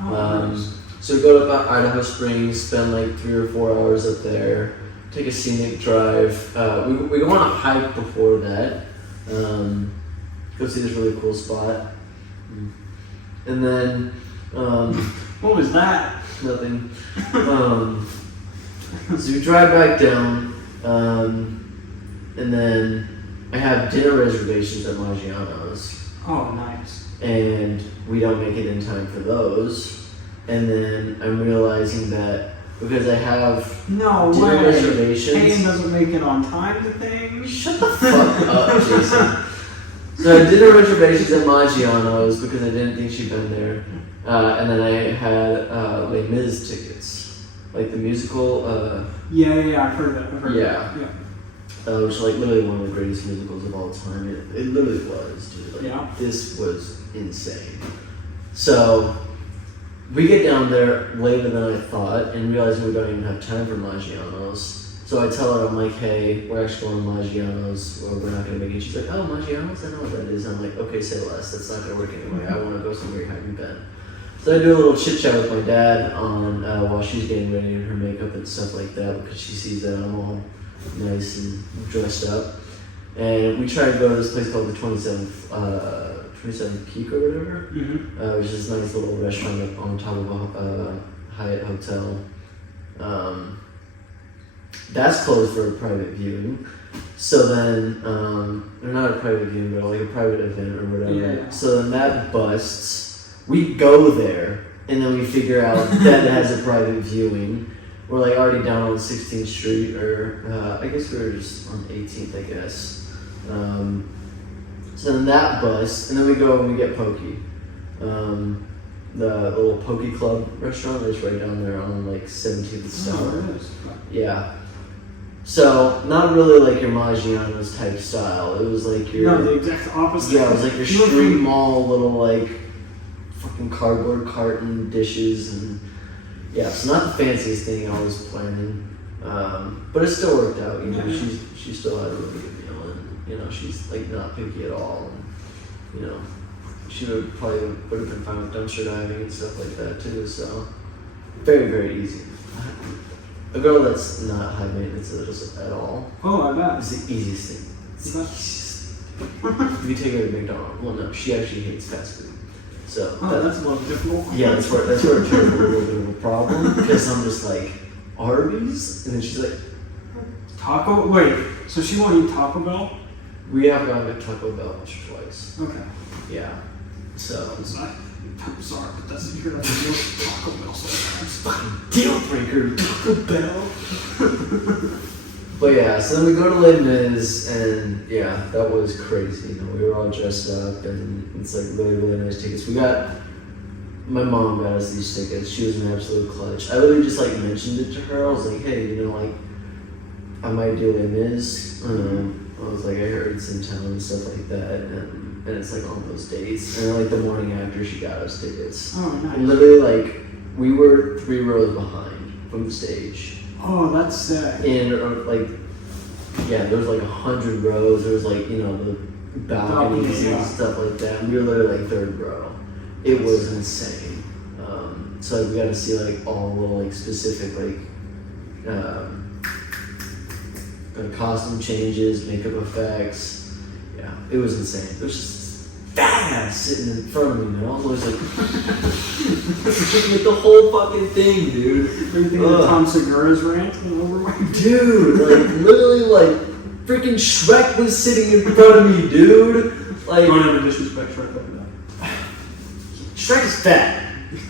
Nice. So we go to Idaho Springs, spend 3 or 4 hours up there, take a scenic drive. We go on a hike before that. Go see this really cool spot. And then... what was that? Nothing. So we drive back down, and then I have dinner reservations at Maggiano's. Oh, nice. And we don't make it in time for those. And then I'm realizing that because I have no dinner way. reservations. Payne doesn't make it on time to things. Shut the fuck up, Jason. So I did dinner reservations at Maggiano's because I didn't think she'd been there. And then I had Les Mis tickets. The musical. Yeah, I've heard of it. Yeah. Which is literally one of the greatest musicals of all time. It literally was, dude. This was insane. So we get down there later than I thought and realizing we don't even have time for Maggiano's. So I tell her, I'm like, hey, we're actually going to Maggiano's or we're not going to make it. She's like, oh, Maggiano's? I know what that is. I'm like, okay, say less. That's not going to work anyway. I want to go somewhere you haven't been. So I do a little chit chat with my dad on while she's getting ready in her makeup and stuff like that because she sees that I'm all nice and dressed up. And we try to go to this place called the 27th Peak or whatever, which is this nice little restaurant up on top of a Hyatt hotel. That's closed for a private viewing. So then, or not a private viewing, but a private event or whatever. Yeah. So then that busts. We go there, and then we figure out that it has a private viewing. We're already down on 16th Street, or I guess we were just on 18th, I guess. So then that busts, and then we go and we get poke. The little Poke Club restaurant is right down there on 17th Star. Oh, it is. Yeah. So not really your Maggiano's type style. It was your No, the exact opposite. yeah, it was your street mall little fucking cardboard carton dishes and yeah. So not the fanciest thing I was planning, but it still worked out. She still had a really good meal and she's not picky at all. And, she would have been fine with dumpster diving and stuff like that too. So very, very easy. A girl that's not high maintenance at all. Oh, I bet. It's the easiest thing. It's the easiest thing. If you take her to McDonald's, well, no, she actually hates fast food. So that's a little difficult. Yeah, that's where it turns into a little bit of a problem because I'm just Arby's, and then she's like, Taco. Wait, so she won't eat Taco Bell? we have gone to Taco Bell once or twice. Okay. Yeah. So. I'm sorry, but that's you're gonna have to deal with Taco Bell sometimes. Fucking deal breaker, Taco Bell. But yeah, so then we go to Les Mis, and yeah, that was crazy. We were all dressed up, and it's really, really nice tickets. My mom got us these tickets. She was an absolute clutch. I literally just mentioned it to her. I was like, hey, I might do Les Mis. I was I heard it's in town and stuff like that, and it's on those dates. And then the morning after, she got us tickets. Oh, nice. And literally we were 3 rows behind from the stage. Oh, that's sick. And like, yeah, there was like 100 rows. There was like, you know, the balconies and stuff like that. We were literally like third row. It was insane. So like, we got to see like all the little like specific like costume changes, makeup effects. Yeah, it was insane. It was just fast sitting in front of me, man. I was always like, like the whole fucking thing, dude. Everything that Tom Segura's rant over my dude, like literally, like freaking Shrek was sitting in front of me, dude. Like, don't ever disrespect Shrek like that. Shrek is fat.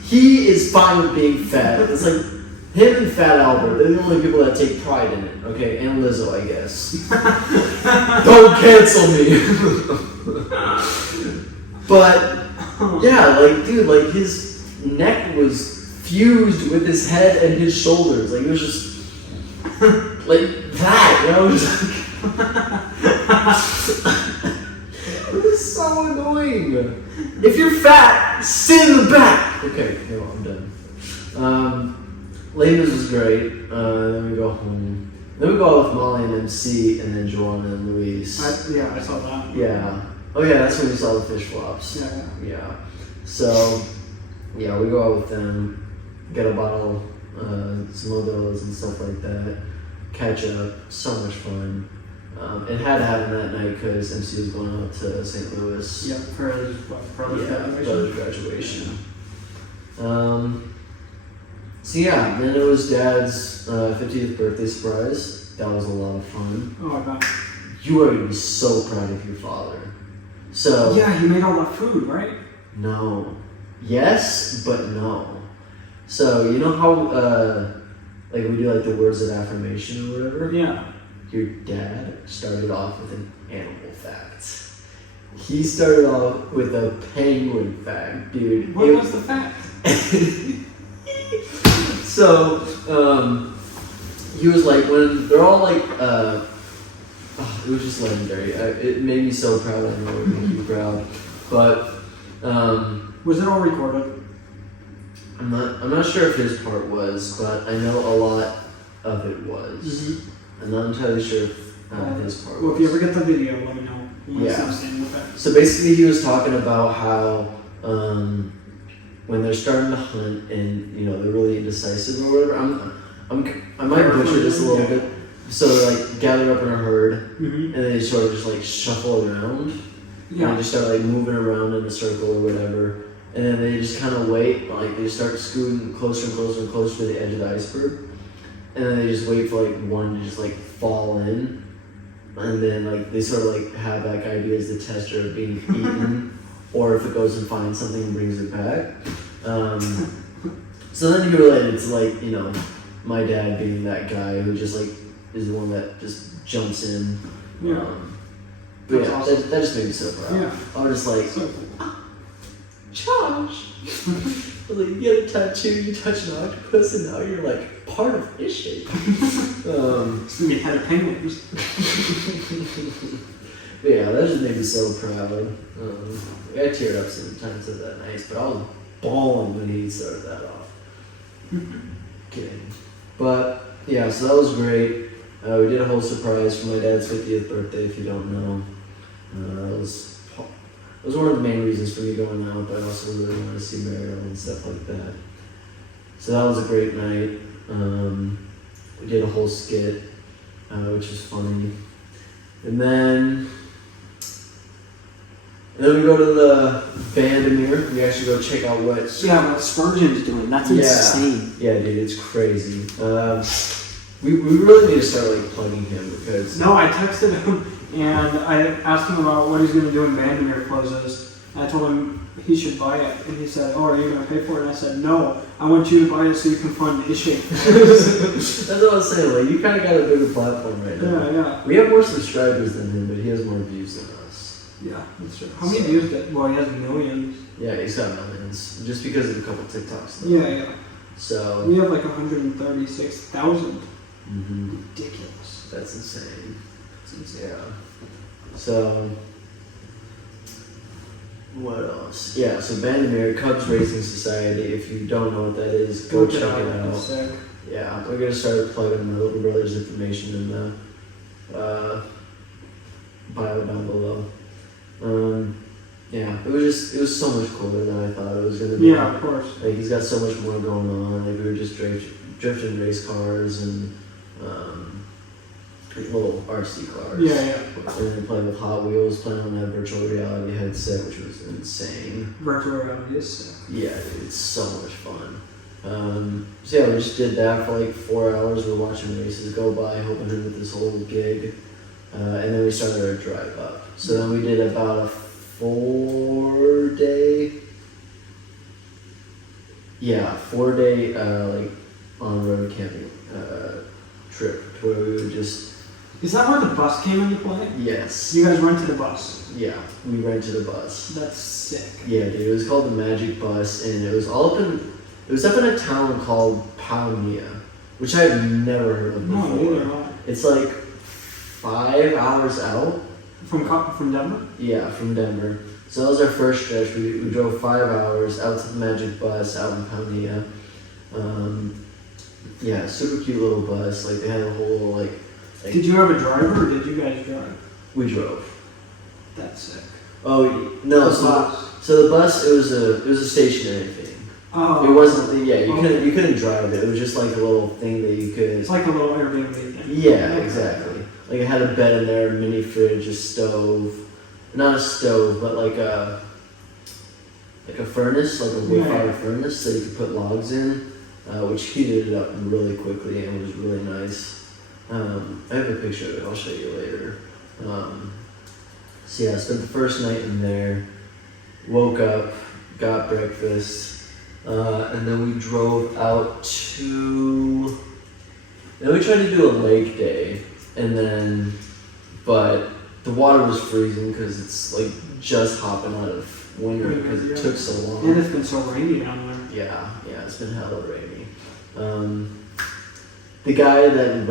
He is fine with being fat. It's like him and Fat Albert. They're the only people that take pride in it. Okay, and Lizzo, I guess. Don't cancel me. But yeah, like dude, like his neck was fused with his head and his shoulders. Like it was just like that. You know, it was like it was so annoying. If you're fat, sit in the back. Okay, no, I'm done. Layman's was great. Then we go home. Then we go out with Molly and MC, and then Joanna and Luis. I saw that. Yeah. Oh yeah, that's when we saw the fish flops. Yeah. So, yeah, we go out with them, get a bottle, some modelos and stuff like that, catch up. So much fun. It had to happen that night because MC was going out to St. Louis. Yeah, for his brother's graduation. So yeah, then it was Dad's 50th birthday surprise. That was a lot of fun. Oh, I bet. You are going to be so proud of your father. So yeah, you made all that food, right? No. Yes, but no. So you know how like we do like the words of affirmation or whatever? Yeah. Your dad started off with an animal fact. He started off with a penguin fact, dude. What was the fact? So, he was like, when they're all like, it was just legendary. It made me so proud. I know it made you proud. But, was it all recorded? I'm not sure if his part was, but I know a lot of it was. Mm-hmm. I'm not entirely sure if his part was. Well, if you ever get the video, let me know. Yeah. So basically he was talking about how, when they're starting to hunt and, you know, they're really indecisive or whatever, I might butcher this a little bit. So they like gather up in a herd, and then they sort of just like shuffle around. Yeah. And they just start like moving around in a circle or whatever. And then they just kind of wait, like they start scooting closer and closer and closer to the edge of the iceberg. And then they just wait for like one to just like fall in. And then like they sort of like have that idea as the tester of being eaten. Or if it goes and finds something and brings it back. So then he related to like, you know, my dad being that guy who just like is the one that just jumps in. Yeah. But yeah, awesome. that just made me so proud. Yeah. I was just like, Josh! I was like, you get a tattoo, you touch an octopus, and now you're like part of fish shape. So you had a penguin. Yeah, that just made me so proud. I teared up sometimes at that night, but I was bawling when he started that off. Kidding. But yeah, so that was great. We did a whole surprise for my dad's 50th birthday, if you don't know. It was one of the main reasons for me going out, but I also really wanted to see Mariel and stuff like that. So that was a great night. We did a whole skit, which was funny. And then we go to the Vandermeer. We actually go check out what Spurgeon's doing. That's insane. Yeah, dude, it's crazy. We really need to start like plugging him because. No, I texted him and I asked him about what he's going to do when Vandermeer closes. And I told him he should buy it, and he said, "Oh, are you going to pay for it?" And I said, "No, I want you to buy it so you can fund Isshape." That's what I was saying. Like, you kind of got a bigger platform right now. Yeah. We have more subscribers than him, but he has more views than us. Yeah, that's true. How many views did? Well, he has millions. Yeah, he's got millions just because of a couple TikToks. Though. Yeah. So we have like 136,000. Mm-hmm. Ridiculous. That's insane. Yeah. So What else? Yeah, so Vandermeer Cubs Racing Society. If you don't know what that is, go check it out. Sick. Yeah, we're gonna start plugging my little brother's information in the bio down below. Yeah, it was so much cooler than I thought it was gonna be. Yeah, of course. Like he's got so much more going on. Like we were just drifting race cars and little RC cars. Yeah. And then playing with Hot Wheels, playing on that virtual reality headset, which was insane. Virtual reality is sick. Yeah, dude, it's so much fun. So yeah, we just did that for like 4 hours. We were watching races go by, helping him with this whole gig. And then we started our drive up. So then we did about a 4-day, like on-road camping trip to where we would just. Is that where the bus came into play? Yes. You guys rented a bus? Yeah, we rented a bus. That's sick. Yeah, dude, it was called the Magic Bus, and it was up in a town called Patons, which I've never heard of before. No, neither have I. It's like 5 hours out. From Denver? Yeah, from Denver. So that was our first stretch. We drove 5 hours out to the Magic Bus out in Patons. Yeah, super cute little bus. Like they had a whole like. Did you have a driver or did you guys drive? We drove. That's sick. Oh no! So the bus it was a stationary thing. Oh. It wasn't. Yeah, you couldn't drive it. It was just like a little thing that you could. It's like a little Airbnb thing. Yeah, exactly. Like it had a bed in there, a mini fridge, a stove. Not a stove, but like a furnace, like a wood-fired furnace that you could put logs in, which heated it up really quickly and was really nice. I have a picture of it. I'll show you later. So yeah, I spent the first night in there. Woke up, got breakfast, and then we drove out to. Then we tried to do a lake day, but the water was freezing because it's like just hopping out of winter because it took so long. And it's been so rainy down there. Yeah, it's been hella rainy. The guy that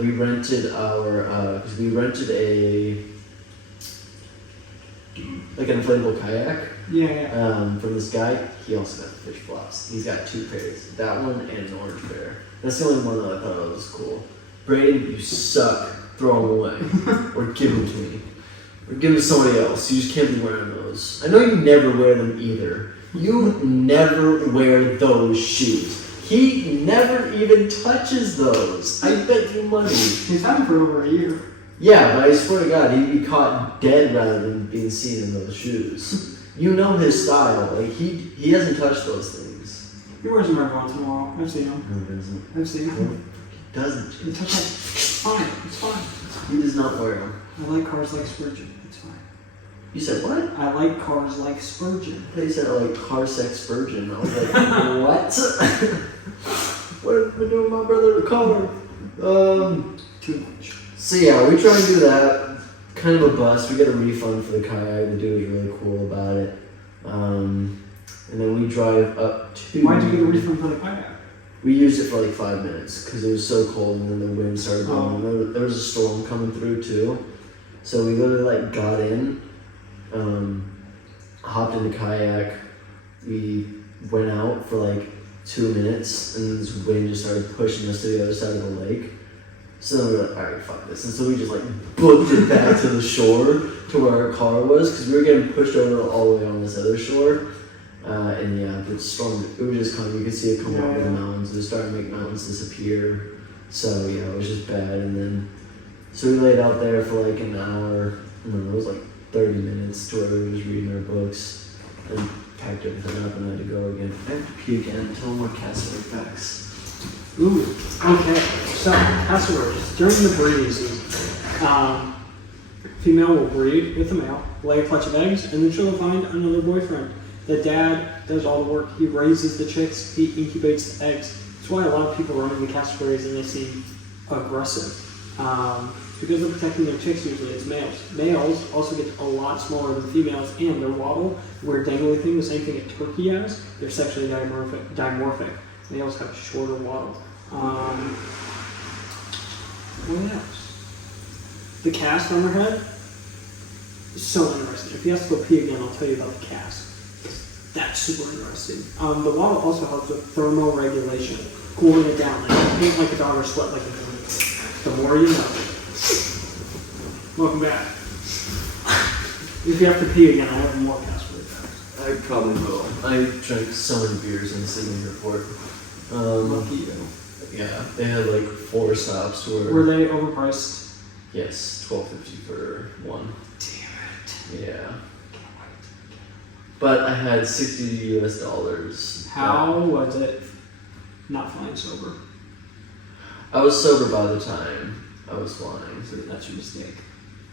we rented our, because we rented like an inflatable kayak. Yeah. From this guy, he also got the fish flops. He's got 2 pairs, that one and an orange pair. That's the only one that I thought was cool. Braden, you suck. Throw them away, or give them to me, or give them to somebody else. You just can't be wearing those. I know you never wear them either. You never wear those shoes. He never even touches those. I bet you money. He's had them for over a year. Yeah, but I swear to God, he'd be caught dead rather than being seen in those shoes. You know his style. Like he hasn't touched those things. He wears them every once in a while. I've seen him. No, he doesn't. I've seen him. He doesn't. He touches them. It's fine. It's fine. He does not wear them. I like cars like Spurgeon. It's fine. You said what? I like cars like Spurgeon. I thought you said I like car sex Spurgeon. I was like, what? What have I been doing with my brother in the car? Too much. So yeah, we try and do that. Kind of a bust. We get a refund for the kayak. The dude was really cool about it. And then we drive up to. Why'd you get a refund for the kayak? We used it for like 5 minutes because it was so cold, and then the wind started blowing. There was a storm coming through too, so we literally like got in, hopped in the kayak. We went out for like 2 minutes, and this wind just started pushing us to the other side of the lake. So then we were like, alright, fuck this. And so we just like booked it back to the shore to where our car was because we were getting pushed over all the way on this other shore. And yeah, the storm, it was just coming. You could see it come over the mountains. It started to make mountains disappear. So yeah, it was just bad. And then, so we laid out there for like an hour. I don't know, it was like 30 minutes to where we were just reading our books and packed everything up and I had to go again. I have to pee again. Tell them what Cassowary facts. Ooh, okay. So, Cassowaries, during the breeding season, female will breed with the male, lay a clutch of eggs, and then she'll find another boyfriend. The dad does all the work. He raises the chicks, he incubates the eggs. That's why a lot of people run into cassowaries and they seem aggressive. Because they're protecting their chicks, usually it's males. Males also get a lot smaller than females, and their waddle, weird dangly thing, the same thing a turkey has, they're sexually dimorphic. Males have a shorter waddle. What else? The cast on her head so interesting. If you have to go pee again, I'll tell you about the calves. That's super interesting. The water also helps with thermal regulation, cooling it down. Like you paint like a dog or sweat like a woman. The more you know. Welcome back. If you have to pee again, I have more calves for you guys. I probably will. I drank so many beers in the Sydney airport. Lucky you. Yeah, they had like 4 stops where. Were they overpriced? Yes, $12.50 for one. Damn it. Yeah. But I had $60 US. How was it not flying sober? I was sober by the time I was flying. So that's your mistake.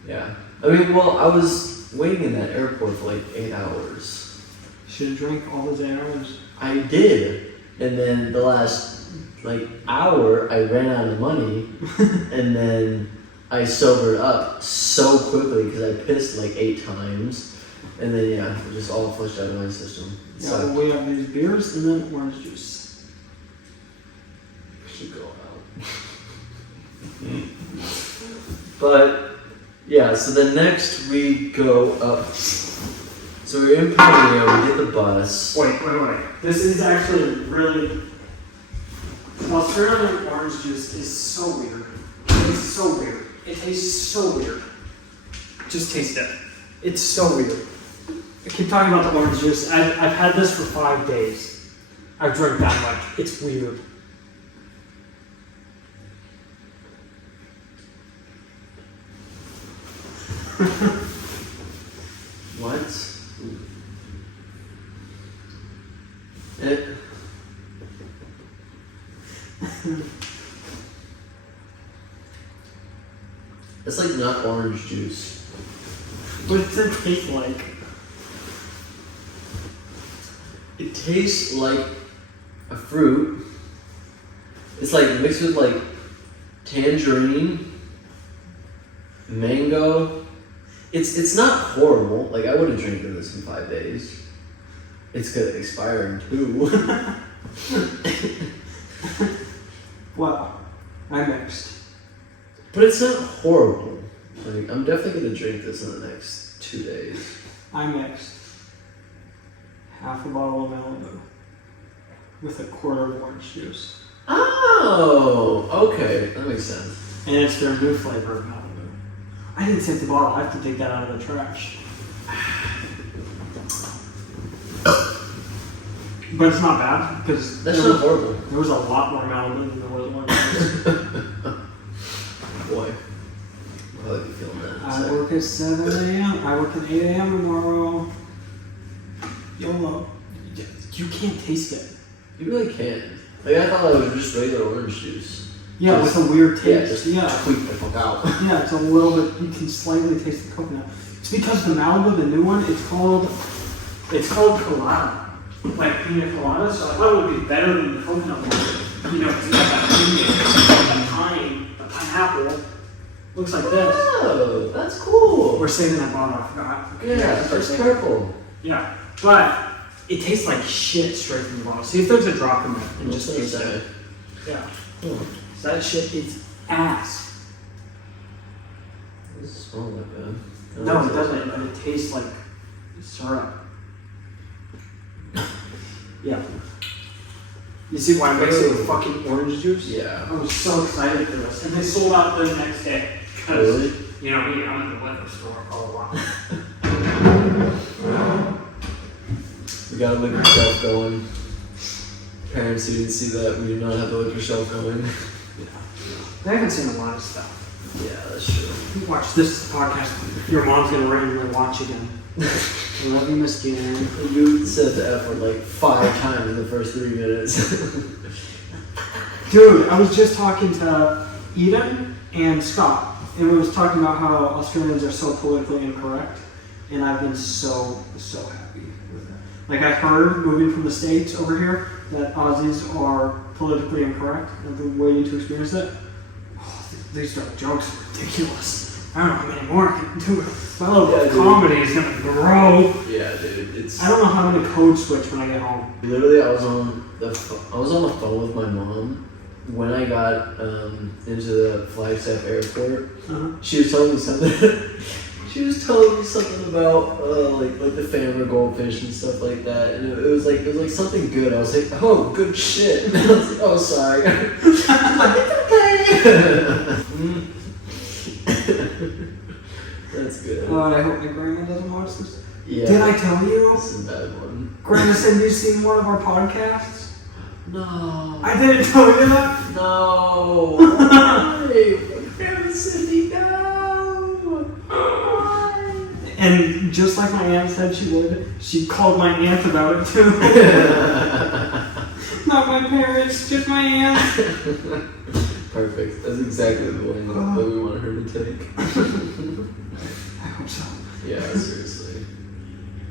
Yeah. I mean, well, I was waiting in that airport for like 8 hours. Should have drank all those 8 hours. I did. And then the last like hour, I ran out of money. And then I sobered up so quickly because I pissed like 8 times. And then, yeah, it just all flushed out of my system. Yeah, well, we have these beers and then orange juice. We should go out. But, yeah, so then next we go up. So we're in Pavia, we get the bus. Wait. This is actually really... Australian orange juice is so weird. It's so weird. It tastes so weird. Just taste it. It's so weird. I keep talking about the orange juice. I've had this for 5 days. I've drank that much. It's weird. What? It... It's like not orange juice. What does it taste like? It tastes like a fruit. It's like mixed with like tangerine, mango. It's not horrible. Like I would have drinking this in 5 days. It's gonna expire in 2. Wow. I mixed. But it's not horrible. Like I'm definitely gonna drink this in the next 2 days. I mixed half a bottle of Malibu with a quarter of orange juice. Oh, okay, that makes sense. And it's their new flavor of Malibu. I didn't save the bottle. I have to take that out of the trash. But it's not bad because That's not horrible. There was a lot more Malibu than there was orange juice. Boy, how are you feeling that? I work at 7 a.m. I work at 8 a.m. tomorrow. YOLO. You can't taste it. You really can. Like I thought it was just regular orange juice. Yeah, Just- with a weird Yeah, taste. just tweak the fuck out. Yeah, it's a little bit, you can slightly taste the coconut. It's because the Malibu, the new one, it's called colada. Like pina colada, so I thought it would be better than the coconut one. You know, it's got that pine, the pineapple, looks like this. Oh, that's cool. We're saving that bottle, I forgot. Yeah, that's purple. Yeah, but it tastes like shit straight from the bottle. See if there's a drop in it and just taste it. Yeah. Oh, So that shit is ass. it doesn't smell like that. No, it doesn't, but it tastes like syrup. Yeah. You see why I mixed it with fucking orange juice? Yeah. I was so excited for this. And they sold out the next day. Really? You know me, I'm at the liquor store for a while. We got a liquor shelf going. Parents who didn't see that, we do not have the liquor shelf going. They haven't seen a lot of stuff. Yeah, that's true. Watch this podcast. Your mom's gonna randomly watch again. I love you, Miss Karen. You said the F word like 5 times in the first 3 minutes. Dude, I was just talking to Eden and Scott, and we was talking about how Australians are so politically incorrect, and I've been so happy with it. Like I heard moving from the States over here that Aussies are politically incorrect, and I've been waiting to experience it. Oh, these dark jokes are ridiculous. I don't know how many more I can do. My level of comedy is gonna grow. Yeah, dude, it's. I don't know how to code switch when I get home. Literally, I was on the phone with my mom when I got into the Flagstaff airport. Uh-huh. She was telling me something. she was telling me something about like the family goldfish and stuff like that, and it was like something good. I was like, oh, good shit. And I was like, oh, sorry. It's okay. That's good. I hope my grandma doesn't watch this. Yeah. Did I tell you? This is a bad one. Grandma Cindy's seen one of our podcasts. No. I didn't tell you that. No. Why? Grandma Cindy, no. Why? And just like my aunt said she would, she called my aunt about it too. Not my parents, just my aunt. Perfect. That's exactly the one that we want her to take. I hope so. Yeah, seriously.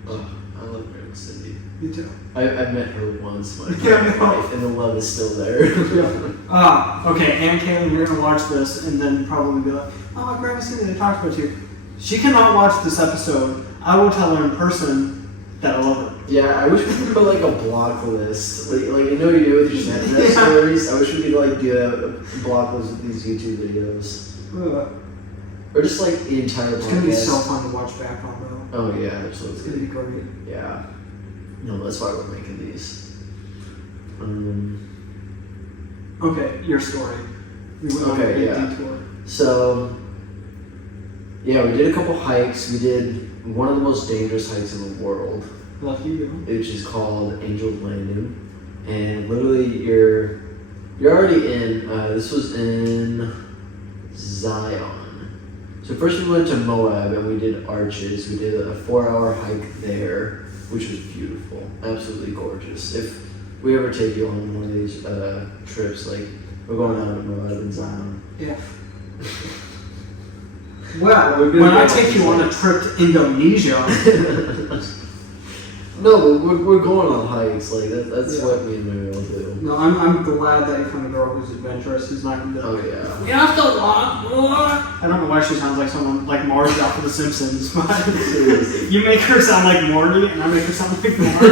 Oh, I love Grandma Cindy. Me too. I met her once in my Yeah, life, and the love is still there. Okay, Aunt Kaylee, you're gonna watch this and then probably be like, oh, Grandma Cindy, I talked about you. She cannot watch this episode. I will tell her in person that I love her. Yeah, I wish we could put like a block list. Like you know what you do with your Snapchat stories? I wish we could like do a block list with these YouTube videos. Or just like the entire podcast. It's gonna be so fun to watch back on though. Oh yeah, It's absolutely. gonna be great. Yeah. No, that's why we're making these. Okay, your story. We went on a big detour. So, yeah, we did a couple hikes. We did one of the most dangerous hikes in the world, Lucky you. which is called Angel's Landing. And literally, you're already in. This was in Zion. So first we went to Moab and we did Arches. We did a 4-hour hike there, which was beautiful, absolutely gorgeous. If we ever take you on one of these trips, like we're going out to Moab and Zion. Yeah. Well, when I take you on a trip to Indonesia. No, but we're going on hikes. Like that's what me and Mary will do. No, I'm glad that you found a girl who's adventurous, who's not gonna be like, Oh yeah. we have to walk more. I don't know why she sounds like someone like Marge off of The Simpsons, but you make her sound like Morty, and I make her sound like Marge.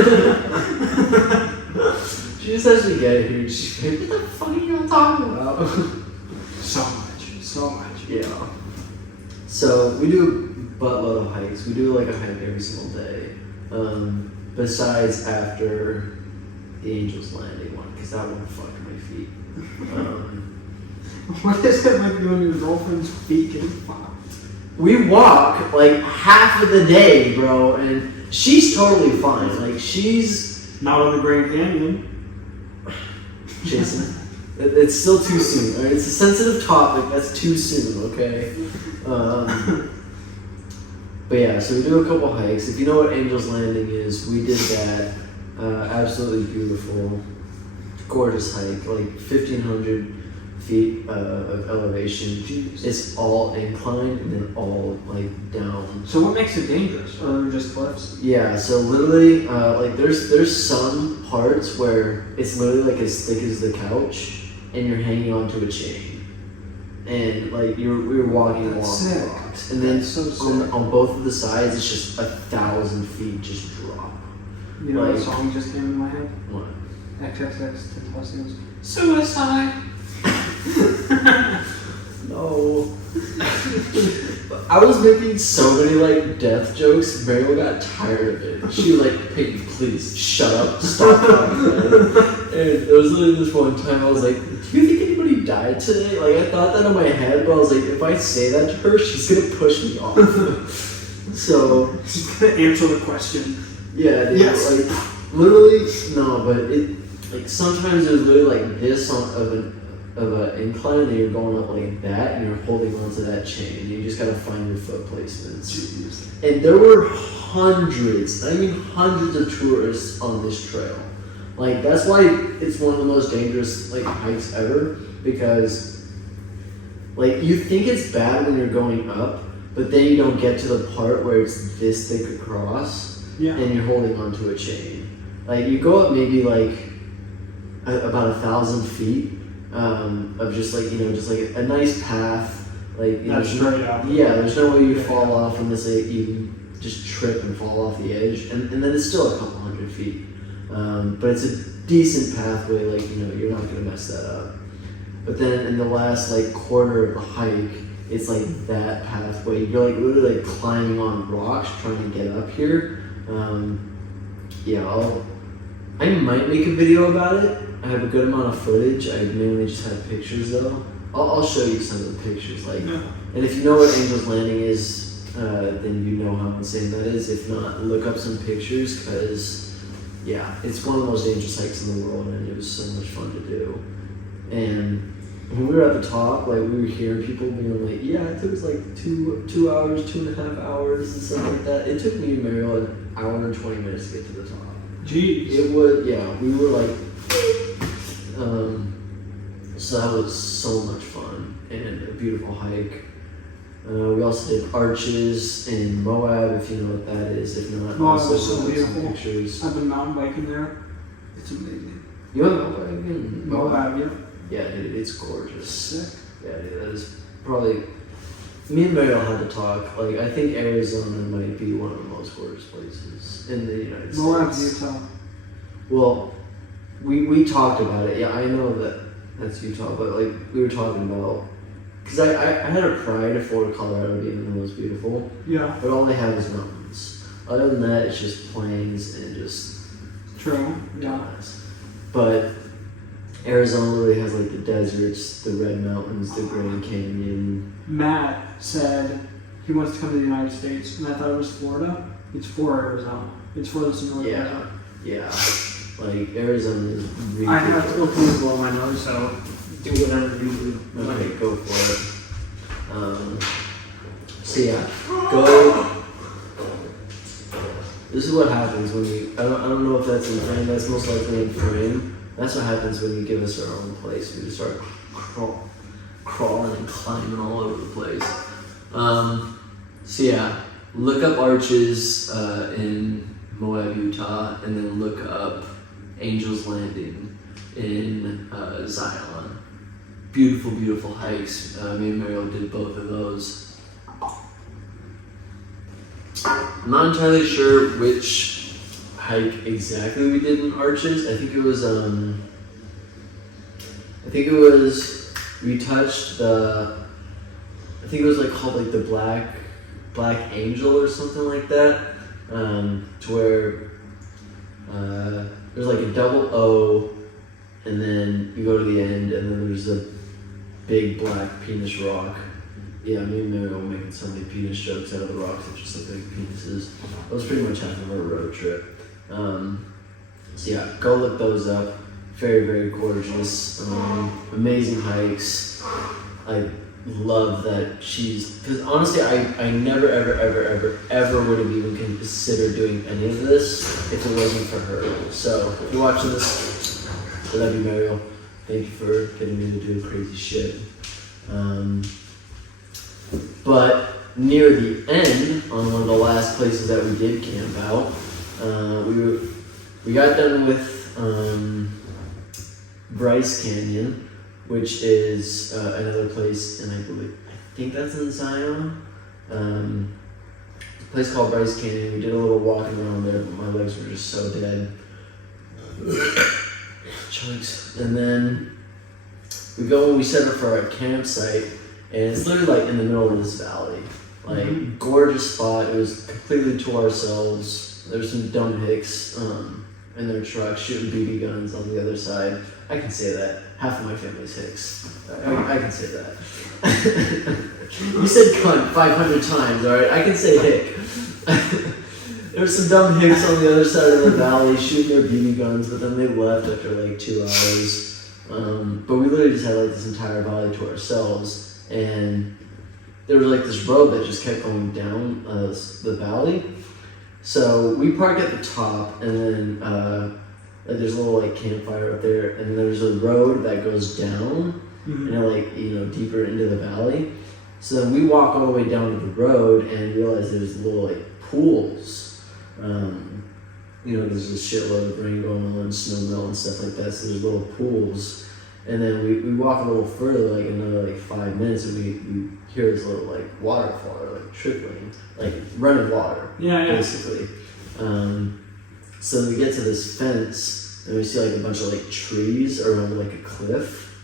She just has to get here. She's like, what the fuck are you all talking about? So much. Yeah. So we do a buttload of hikes. We do like a hike every single day. Besides after the Angel's Landing one, because that one fucked my feet. What is it like doing your girlfriend's feet getting fucked? We walk like half of the day, bro, and she's totally fine. Like she's Not on the Grand Canyon. Jason. It's still too soon. Right? It's a sensitive topic. That's too soon. Okay. But yeah, so we do a couple hikes. If you know what Angel's Landing is, we did that. Absolutely beautiful, gorgeous hike, like 1,500 feet of elevation. Jeez. It's all inclined and then all like down. So what makes it dangerous? Or just cliffs? Yeah, so literally, like there's some parts where it's literally like as thick as the couch, and you're hanging onto a chain. And like we were walking along the rocks, and then so on both of the sides, it's just 1,000 feet just drop. You know like, what song just came in my head? What? XXX Tentacion's Suicide. No. I was making so many like death jokes. Meryl got tired of it. She was like, "Peyton, please shut up, stop talking about it." And there was literally this one time I was like, "Do you think anybody died today?" Like I thought that in my head, but I was like, if I say that to her, she's gonna push me off. So She's gonna answer the question. yeah, dude, Yes. like literally no, but it like sometimes there's literally like this of an incline and you're going up like that and you're holding onto that chain and you just gotta find your foot placements. Jeez. And there were hundreds of tourists on this trail. Like that's why it's one of the most dangerous like hikes ever, because like you think it's bad when you're going up, but then you don't get to the part where it's this thick across and you're holding onto a chain. Like you go up maybe like about 1,000 feet of just like just like a nice path, like straight up. Yeah, there's no way you fall off unless you can just trip and fall off the edge, and then it's still a couple hundred feet. But it's a decent pathway, like you're not gonna mess that up. But then in the last like quarter of the hike, it's like that pathway. You're like literally like climbing on rocks trying to get up here. Yeah, I might make a video about it. I have a good amount of footage. I mainly just have pictures though. I'll show you some of the pictures. Like, and if you know what Angel's Landing is, then you know how insane that is. If not, look up some pictures because, yeah, it's one of the most dangerous hikes in the world, and it was so much fun to do. And when we were at the top, like we were hearing people being like, "Yeah, it took us like 2 hours, 2.5 hours, and stuff like that." It took me and Mariel an hour and 20 minutes to get to the top. Jeez. It was, yeah, we were like, so that was so much fun and a beautiful hike. We also did arches in Moab, if you know what that is. If not, Moab also is so some beautiful. pictures. I've been mountain biking there. It's amazing. You went mountain biking in Moab, yeah. Yeah, dude, it's gorgeous. Sick. Yeah, dude, that is probably. Me and Mariel had to talk. Like, I think Arizona might be one of the most gorgeous places in the United Moab, States. Utah. Well, we talked about it. Yeah, I know that's Utah, but like we were talking about, because I had a pride for Colorado being the most beautiful. Yeah. But all they have is mountains. Other than that, it's just plains and just. True. Yeah. Nice. But Arizona really has like the deserts, the Red Mountains, the Grand Canyon. Matt said he wants to come to the United States, and I thought it was Florida. It's for Arizona. It's for the North. Yeah. Like Arizona is really. I have to go clean blow my nose, so do whatever you do. Okay, go for it. So yeah, go. This is what happens when you. I don't know if that's in frame. That's most likely in frame. That's what happens when you give us our own place. We just start crawling and climbing all over the place. So yeah, look up arches in Moab, Utah, and then look up Angel's Landing in Zion. Beautiful, beautiful hikes. Me and Mariel did both of those. I'm not entirely sure which hike exactly we did in arches. I think it was we touched the. I think it was like called like the Black Angel or something like that. To where there's like a double O, and then you go to the end, and then there's a big black penis rock. Yeah, me and Mary were making so many penis jokes out of the rocks that just look like penises. That was pretty much half of our road trip. So yeah, go look those up. Very, very gorgeous. Amazing hikes. I love that because honestly, I never, ever would have even considered doing any of this if it wasn't for her. So if you're watching this, I love you, Mariel. Thank you for getting me to do crazy shit. But near the end, on one of the last places that we did camp out, we got done with Bryce Canyon, which is another place, and I think that's in Zion. A place called Bryce Canyon. We did a little walking around there, but my legs were just so dead. Chunks. And then we set up for our campsite, and it's literally like in the middle of this valley. Like, gorgeous spot. It was completely to ourselves. There's some dumb hicks in their truck shooting BB guns on the other side. I can say that. Half of my family's hicks. I can say that. You said cunt 500 times, alright? I can say hick. There's some dumb hicks on the other side of the valley shooting their BB guns, but then they left after like 2 hours. But we literally just had like this entire valley to ourselves, and there was like this road that just kept going down the valley. So we park at the top, and then there's a little like campfire up there, and then there's a road that goes down, and deeper into the valley. So then we walk all the way down to the road and realize there's little like pools. There's a shitload of rain going on, snow melt and stuff like that. So there's little pools, and then we walk a little further, like another like 5 minutes, and we hear this little like waterfall, like trickling, like running water, basically. So we get to this fence, and we see like a bunch of like trees around like a cliff,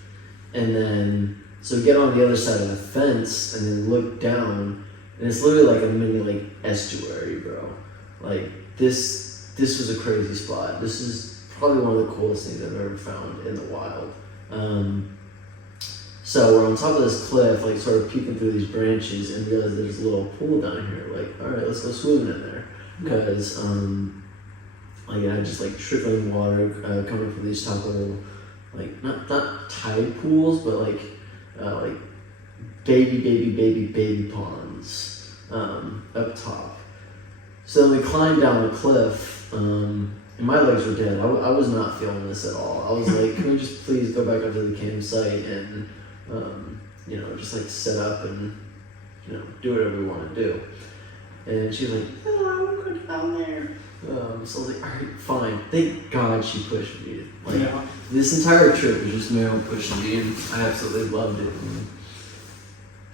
and then So we get on the other side of the fence and then look down, and it's literally like a mini like estuary, bro. Like this was a crazy spot. This is probably one of the coolest things I've ever found in the wild. So we're on top of this cliff, like sort of peeking through these branches, and realize there's a little pool down here. Like, all right, let's go swimming in there, because like it had just like trickling water coming from these top little, like not tide pools, but like baby ponds up top. So then we climbed down the cliff, and my legs were dead. I was not feeling this at all. I was like, can we just please go back up to the campsite and just like set up and do whatever we want to do. And she was like, oh, I want to go down there. So I was like, all right, fine. Thank God she pushed me. Like this entire trip was just Meryl pushing me, and I absolutely loved it. And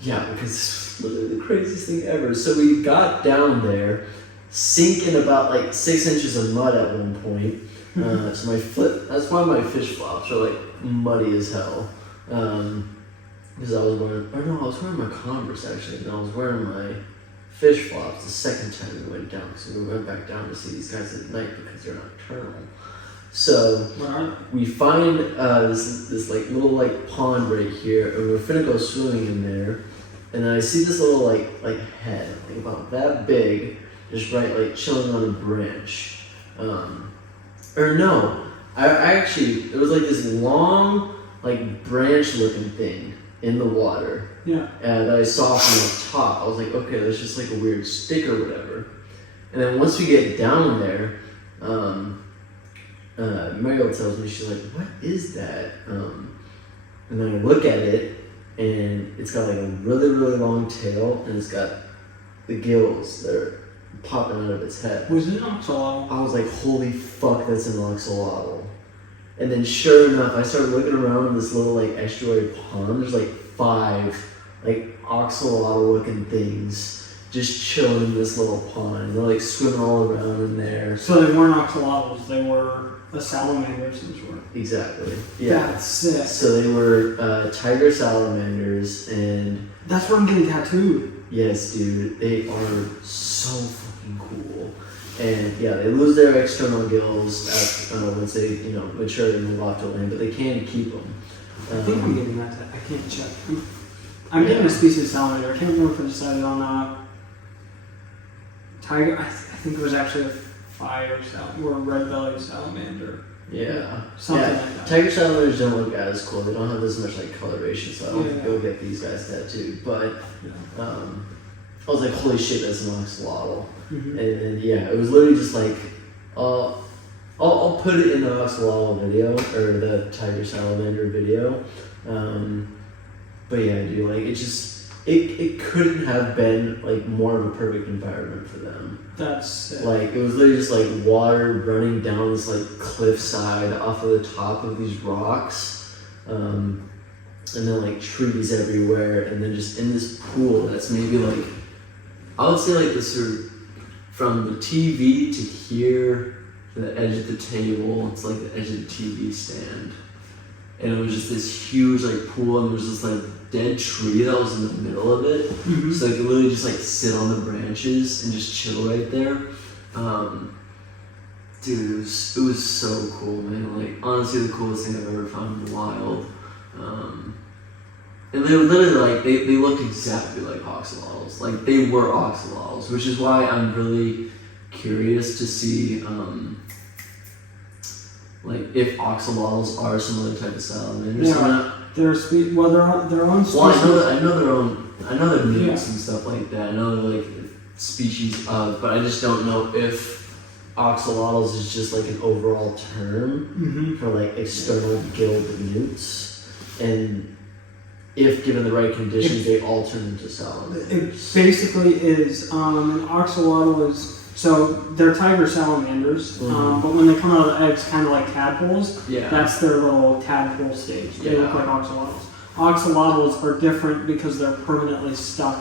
yeah, because it's literally the craziest thing ever. So we got down there, sinking about like 6 inches of mud at one point. So that's why my fish flops are like muddy as hell. Because I was wearing my Converse actually, and I was wearing my fish flops the second time we went down. So we went back down to see these guys at night because they're nocturnal. So we find this like little like pond right here, and we're finna go swimming in there. And then I see this little like head, like about that big, just right like chilling on a branch. Or no, I actually there was like this long like branch looking thing in the water. Yeah. That I saw from the top. I was like, okay, that's just like a weird stick or whatever. And then once we get down there, Mariel tells me, she's like, what is that? And then I look at it, and it's got like a really, really long tail, and it's got the gills that are popping out of its head. Was it an axolotl? I was like, holy fuck, that's an axolotl. And then sure enough, I started looking around in this little like estuary pond. There's like 5 like axolotl looking things just chilling in this little pond. And they're like swimming all around in there. So they weren't axolotls, they were a salamander of some sort. Exactly. Yeah. That's sick. So they were tiger salamanders, and that's where I'm getting tattooed. Yes, dude. They are so fucking cool. And yeah, they lose their external gills once they mature and move off to land, but they can keep them. I think I'm getting that. I can't check. I'm getting a species of salamander. I can't remember if I decided on tiger. I think it was actually a fire or a red-bellied salamander. Yeah. Something like that. Tiger salamanders don't look as cool. They don't have as much like coloration, so I don't think they'll get these guys tattooed. But I was like, holy shit, that's an axolotl. Mm-hmm. And yeah, it was literally just like, I'll put it in the axolotl video or the tiger salamander video. But yeah, dude, like it couldn't have been like more of a perfect environment for them. That's sick. Like it was literally just like water running down this like cliffside off of the top of these rocks, and then like trees everywhere, and then just in this pool that's maybe like I would say like this sort of from the TV to here to the edge of the table. It's like the edge of the TV stand, and it was just this huge like pool, and there was this like dead tree that was in the middle of it. Mm-hmm. So I could literally just like sit on the branches and just chill right there. Dude, it was so cool, man. Like honestly, the coolest thing I've ever found in the wild. And they were literally like they looked exactly like axolotls. Like they were axolotls, which is why I'm really curious to see like if axolotls are some other type of salamanders. Yeah. They're their own species. Well, I know they're newts and stuff like that. I know they're like species of, but I just don't know if axolotls is just like an overall term for like external gilled newts, and if given the right conditions, they all turn into salamanders. It basically is an axolotl is. So they're tiger salamanders, but when they come out of the eggs, kind of like tadpoles, that's their little tadpole stage. They look like axolotls. Axolotls are different because they're permanently stuck.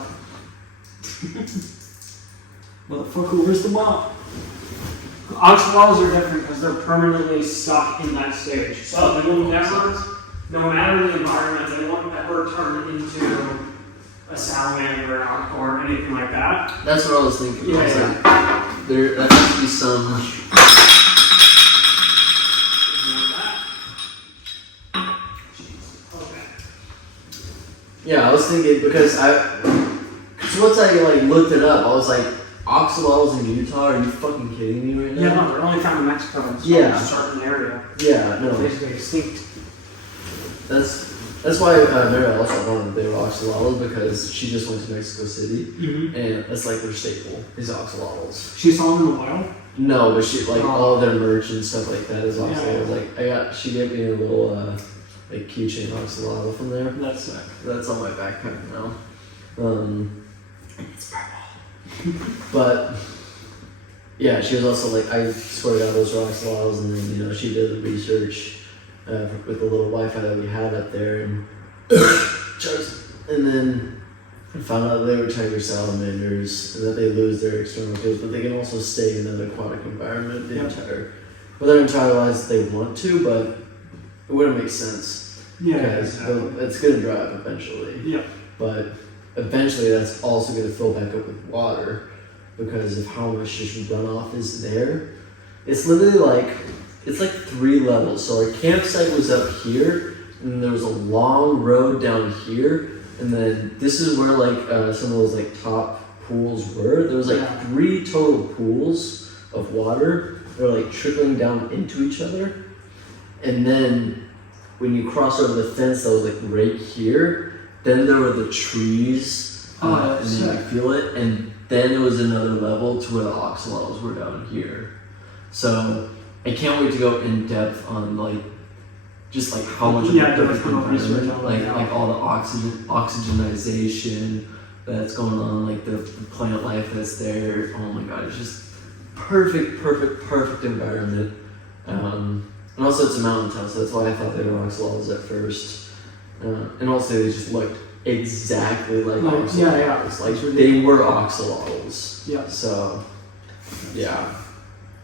Motherfucker, where's the mop? Axolotls are different because they're permanently stuck in that stage. So they go backwards. no matter the environment, they won't ever turn into a salamander or anything like that. That's what I was thinking. Yeah, I was yeah. like, there has to be some. Okay. Yeah, I was thinking because once I like looked it up, I was like, oxalotls in Utah? Are you fucking kidding me right now? Yeah, no, they're only found in Mexico in Yeah. a certain area. Yeah, no. Basically extinct. That's why Mary also wanted they were oxalotls because she just went to Mexico City and that's like their staple is oxalotls. She saw them in the wild? No, but she like all of their merch and stuff like that is oxalotls. Yeah. Like she gave me a little like keychain oxalotl from there. That's sick. That's on my backpack now. It's purple. But yeah, she was also like, I swear to God, those are oxalotls, and then she did the research with the little Wi-Fi that we had up there, and then found out they were tiger salamanders and that they lose their external gills, but they can also stay in an aquatic environment for their entire lives if they want to, but it wouldn't make sense. Yeah, because it's going to dry up eventually. Yeah. But eventually that's also going to fill back up with water because of how much just runoff is there. It's literally like, it's like 3 levels. So our campsite was up here, and then there was a long road down here, and then this is where like some of those like top pools were. There was like 3 total pools of water. They're like trickling down into each other, and then when you cross over the fence that was like right here, then there were the trees, and then you feel it, and then it was another level to where the oxalotls were down here. So I can't wait to go in depth on like just like how much of the perfect environment, like all the oxygenization that's going on, like the plant life that's there. Oh my god, it's just perfect environment. And also it's a mountain town, so that's why I thought they were oxalotls at first. And also they just looked exactly like oxalotls. Yeah. Like they were oxalotls. Yeah. So yeah.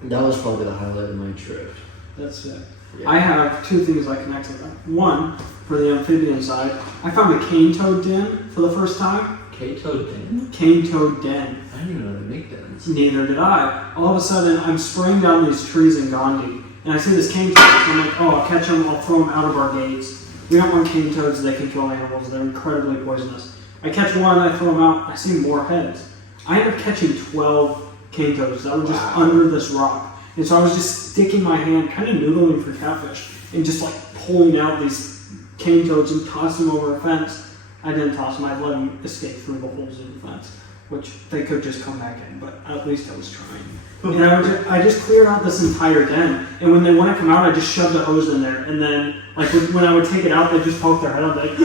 That was probably the highlight of my trip. That's it. Yeah. I have 2 things I connect to that. One, for the amphibian side, I found a cane toad den for the first time. Cane toad den? Cane toad den. I didn't even know how to make dens. Neither did I. All of a sudden, I'm spraying down these trees in Gandhi, and I see this cane toad, and I'm like, oh, I'll catch them, I'll throw them out of our gates. We don't want cane toads, they can kill animals, they're incredibly poisonous. I catch one, I throw them out, I see more heads. I end up catching 12 cane toads that were just under this rock. And so I was just sticking my hand, kind of noodling for catfish, and just like pulling out these cane toads and tossing them over a fence. I didn't toss them, I let them escape through the holes in the fence, which they could just come back in, but at least I was trying. And I just cleared out this entire den, and when they want to come out, I just shoved a hose in there, and then like when I would take it out, they just poke their head up like,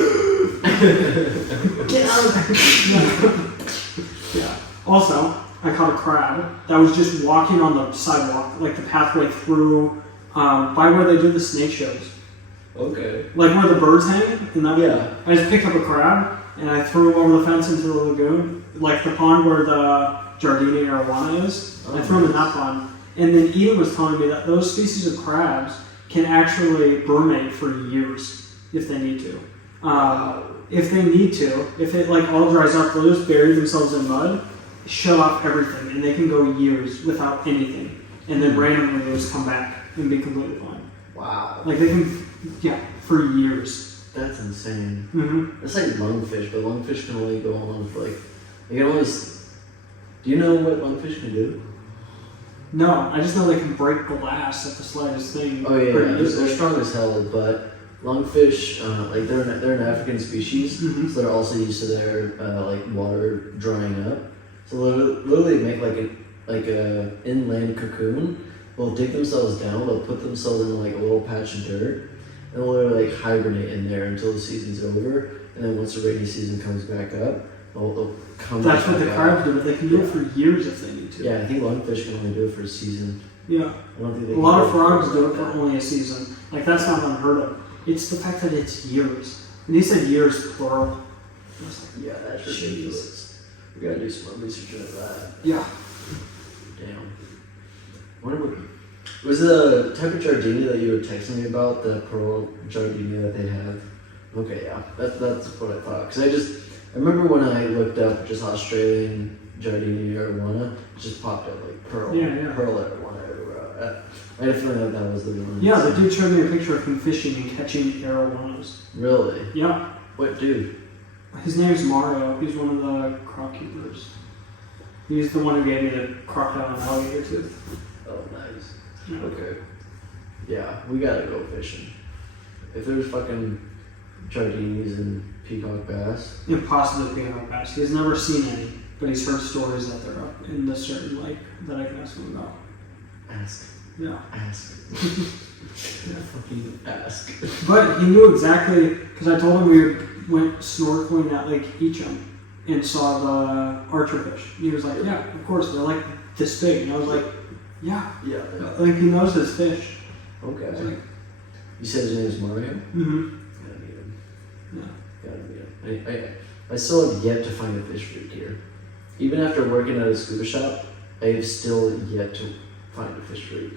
get out of there. Yeah. Also, I caught a crab that was just walking on the sidewalk, like the pathway through, by where they do the snake shows. Okay. Like where the birds hang? I just picked up a crab, and I threw him over the fence into the lagoon, like the pond where the Giardini arowana is. I threw him in that pond. And then Eden was telling me that those species of crabs can actually brumate for years if they need to. If they need to, if it like all dries up, they'll just bury themselves in mud, shut off everything, and they can go years without anything, and then randomly they just come back and be completely fine. Wow. Like they can, for years. That's insane. Mm-hmm. It's like lungfish, but lungfish can only go on for like, they can always, do you know what lungfish can do? No, I just know they can break glass at the slightest thing. Oh yeah, they're strong as hell, but lungfish, like they're an African species, so they're also used to their like water drying up. So literally make like a inland cocoon. They'll dig themselves down. They'll put themselves in like a little patch of dirt, and they'll literally like hibernate in there until the season's over. And then once the rainy season comes back up, they'll come. That's what the crabs do. They can do it for years if they need to. Yeah, I think lungfish can only do it for a season. Yeah. I don't think they a lot of frogs do it for only a season. Like that's not unheard of. It's the fact that it's years. And he said years plural. Yeah, that's ridiculous. We gotta do some more research into that. Yeah. Damn. Wonder what Was the type of Giardini that you were texting me about, the pearl Giardini that they have? Okay, yeah, that's what I thought. Cause I remember when I looked up just Australian Giardini arowana, it just popped up like pearl, pearl arowana everywhere. I had a feeling that was the one. Yeah, the dude showed me a picture of him fishing and catching arowanas. Really? Yeah. What dude? His name's Mario. He's one of the croc keepers. He's the one who gave me the crocodile and alligator tooth. Oh, nice. Yeah. Okay. Yeah, we gotta go fishing. If there's fucking Giardinis and peacock bass. Impossible peacock bass. He has never seen any, but he's heard stories that they're up in the certain lake that I can ask him about. Ask. Yeah. Ask. Yeah. Fucking ask. But he knew exactly, because I told him we went snorkeling at Lake Eacham and saw the archer fish. And he was like, yeah, of course, they're like this big. And I was like, yeah. Yeah. Like, he knows his fish. Okay. Like, You said his name is Mario? mm-hmm. Gotta meet him. Yeah. Gotta meet him. I still have yet to find a fish freak here. Even after working at a scuba shop, I have still yet to find a fish freak.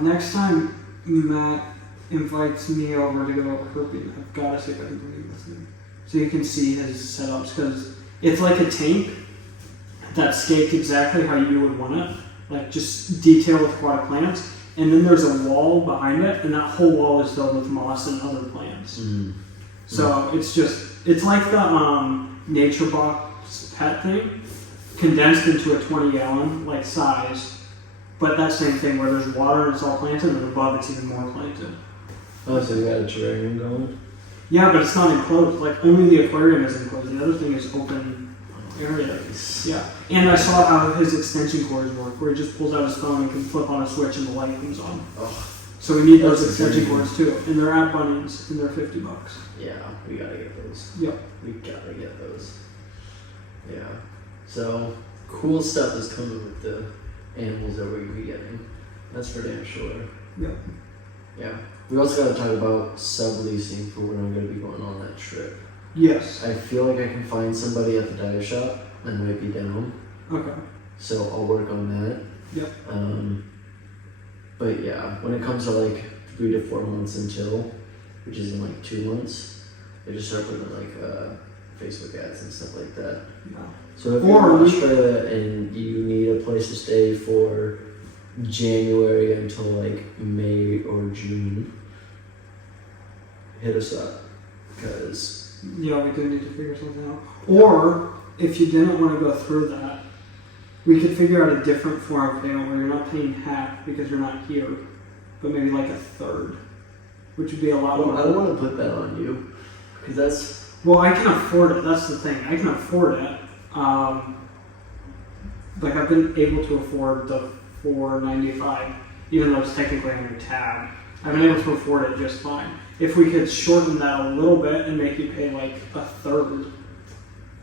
Next time Matt invites me over to go herping, I've got to see if I can bring him with me. So you can see his setups, because it's like a tank that's staked exactly how you would want it. Like just detailed with aquatic plants. And then there's a wall behind it, and that whole wall is filled with moss and other plants. Mm. So it's like the Nature Box pet thing, condensed into a 20-gallon like size. But that same thing where there's water and it's all planted, and above it's even more planted. Oh, so you got a terrarium going? Yeah, but it's not enclosed. Like, only the aquarium is enclosed. The other thing is open area. Nice. Yeah. And I saw how his extension cords work, where he just pulls out his phone and can flip on a switch and the light comes on. Oh, So we need those that's extension amazing. cords too. And they're at Bunnings, and they're $50. yeah, we gotta get those. Yep. We gotta get those. Yeah. So, cool stuff is coming with the animals that we're gonna be getting. That's for damn sure. Yep. Yeah. We also gotta talk about subleasing for when I'm gonna be going on that trip. Yes. I feel like I can find somebody at the dive shop that might be down. Okay. So I'll work on that. Yep. But yeah, when it comes to like 3 to 4 months until, which is in like 2 months, they just start putting like Facebook ads and stuff like that. Yeah. So if you're in Australia and you need a place to stay for January until like May or June, hit us up, because Yeah, we do need to figure something out. Or, if you didn't want to go through that, we could figure out a different form of payment where you're not paying half because you're not here, but maybe like a third, which would be a lot well, more. I don't want to put that on you, because that's Well, I can afford it. That's the thing. I can afford it. Like, I've been able to afford the $4.95, even though it's technically on your tab. I've been able to afford it just fine. If we could shorten that a little bit and make you pay like a third,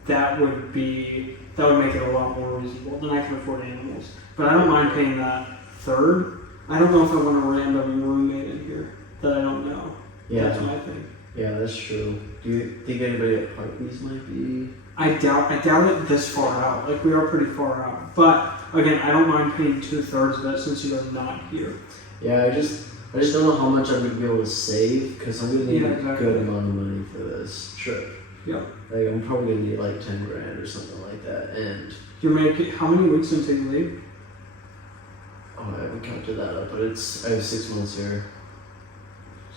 that would make it a lot more reasonable. Then I can afford animals. But I don't mind paying that third. I don't know if I want a random roommate in here that I don't know. yeah, That's my thing. yeah, that's true. Do you think anybody at Hartley's might be? I doubt it this far out. Like, we are pretty far out. But again, I don't mind paying 2/3 of it since you're not here. Yeah, I just don't know how much I'm gonna be able to save, because I'm gonna need Yeah, a exactly. good amount of money for this trip. Yeah. Like I'm probably gonna need like 10 grand or something like that. And You're making how many weeks until you leave? oh, I haven't counted that up, but I have 6 months here.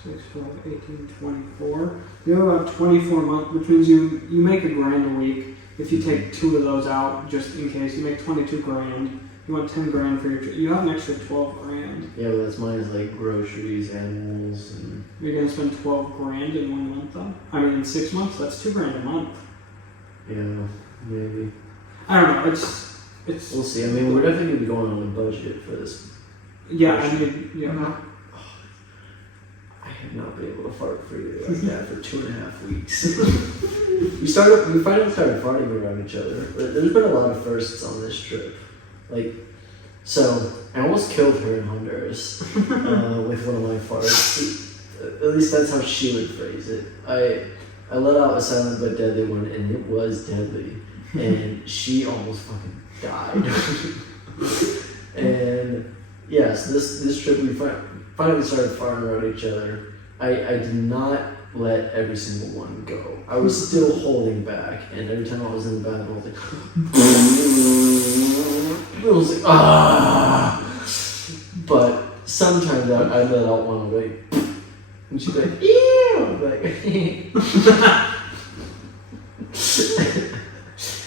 6, 12, 18, 24. You have about 24 months, which means you make $1,000 a week. If you take 2 of those out, just in case, you make 22 grand. You want 10 grand for your trip. You have an extra 12 grand. Yeah, but that's mine is like groceries, animals, and You're gonna spend 12 grand in 1 month though? I mean, in 6 months, that's 2 grand a month. yeah, maybe. I don't know, it's. We'll see. I mean, we're definitely gonna be going on a budget for this. Yeah, I mean, yeah. I have not been able to fart freely like that for 2.5 weeks. we finally started farting around each other. But there's been a lot of firsts on this trip. Like, so I almost killed her in Honduras with one of my farts. At least that's how she would phrase it. I let out a silent but deadly one, and it was deadly. And she almost fucking died. And yes, this trip we finally started farting around each other. I did not let every single one go. I was still holding back, and every time I was in the bathroom, I was like, ah. But sometimes I let out one like, and she'd be like, ew, like,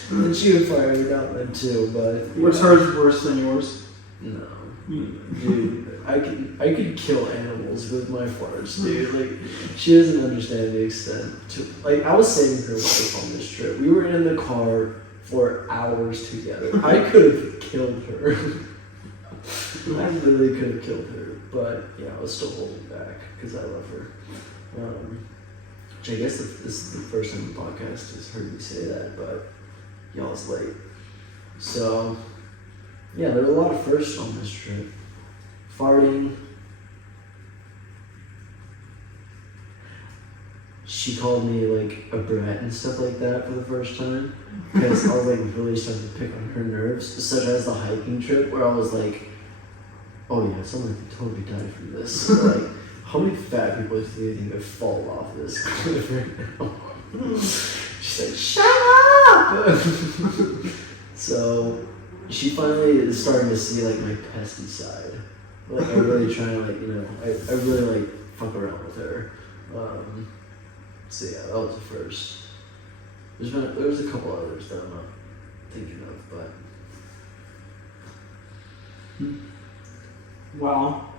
and then she would fire me down then too. But What's hers worse than yours? No, dude, I could kill animals with my farts, dude. Like, she doesn't understand the extent. Like, I was saving her life on this trip. We were in the car for hours together. I could have killed her. I literally could have killed her, but yeah, I was still holding back because I love her. Which I guess this is the first time the podcast has heard me say that, but y'all's late. So. Yeah, there were a lot of firsts on this trip. Farting. She called me like a brat and stuff like that for the first time. Because I was like really starting to pick on her nerves. Such as the hiking trip where I was like, oh yeah, someone could totally die from this. So, like, how many fat people do you think would fall off this cliff right now? She's like, shut up! So she finally is starting to see like my pesky side. Like I really try to I really like fuck around with her. So yeah, that was the first. There was a couple others that I'm not thinking of, but Well,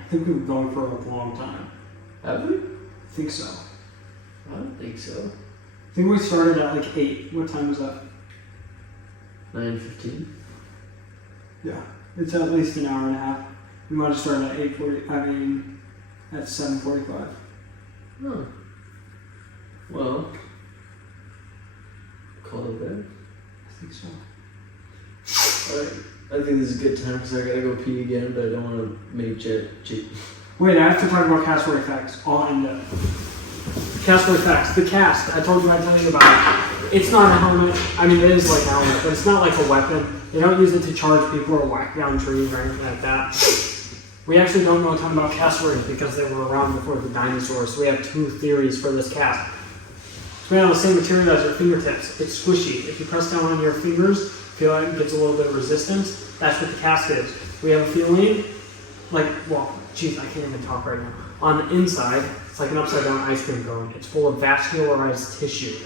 I think we've been going for a long time. have we? I think so. I don't think so. I think we started at like 8. What time was that? 9:15. Yeah, it's at least an hour and a half. We might have started at 8:40. I mean, at 7:45. Oh. Well, call it there. I think so. Alright, I think this is a good time because I gotta go pee again, but I don't want to make Wait, I have to talk about Cassowary facts. I'll end it. Cassowary facts. The cast. I told you I'd tell you about it. It's not a helmet. I mean, it is like a helmet, but it's not like a weapon. They don't use it to charge people or whack down trees or anything like that. We actually don't know a ton about cassowaries because they were around before the dinosaurs. So we have 2 theories for this cast. It's made on the same material as your fingertips. It's squishy. If you press down on your fingers, feel like it gets a little bit of resistance. That's what the cast is. We have a feeling like, well, geez, I can't even talk right now. On the inside, it's like an upside down ice cream cone. It's full of vascularized tissue.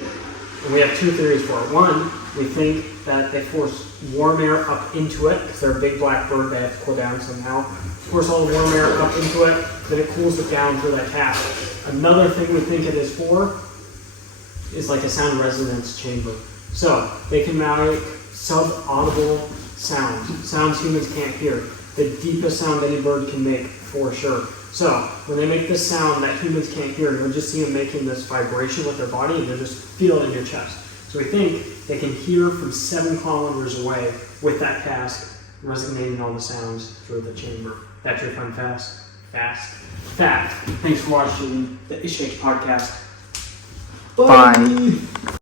And we have 2 theories for it. One, we think that they force warm air up into it, because they're a big black bird, they have to cool down somehow. Force all the warm air up into it, then it cools it down through that cast. Another thing we think it is for is like a sound resonance chamber. So they can make sub-audible sounds humans can't hear. The deepest sound any bird can make, for sure. So when they make this sound that humans can't hear, you'll just see them making this vibration with their body, and you'll just feel it in your chest. So we think they can hear from 7 kilometers away with that cask resonating all the sounds through the chamber. That's your fun fact. Thanks for watching the Ishake podcast. Bye.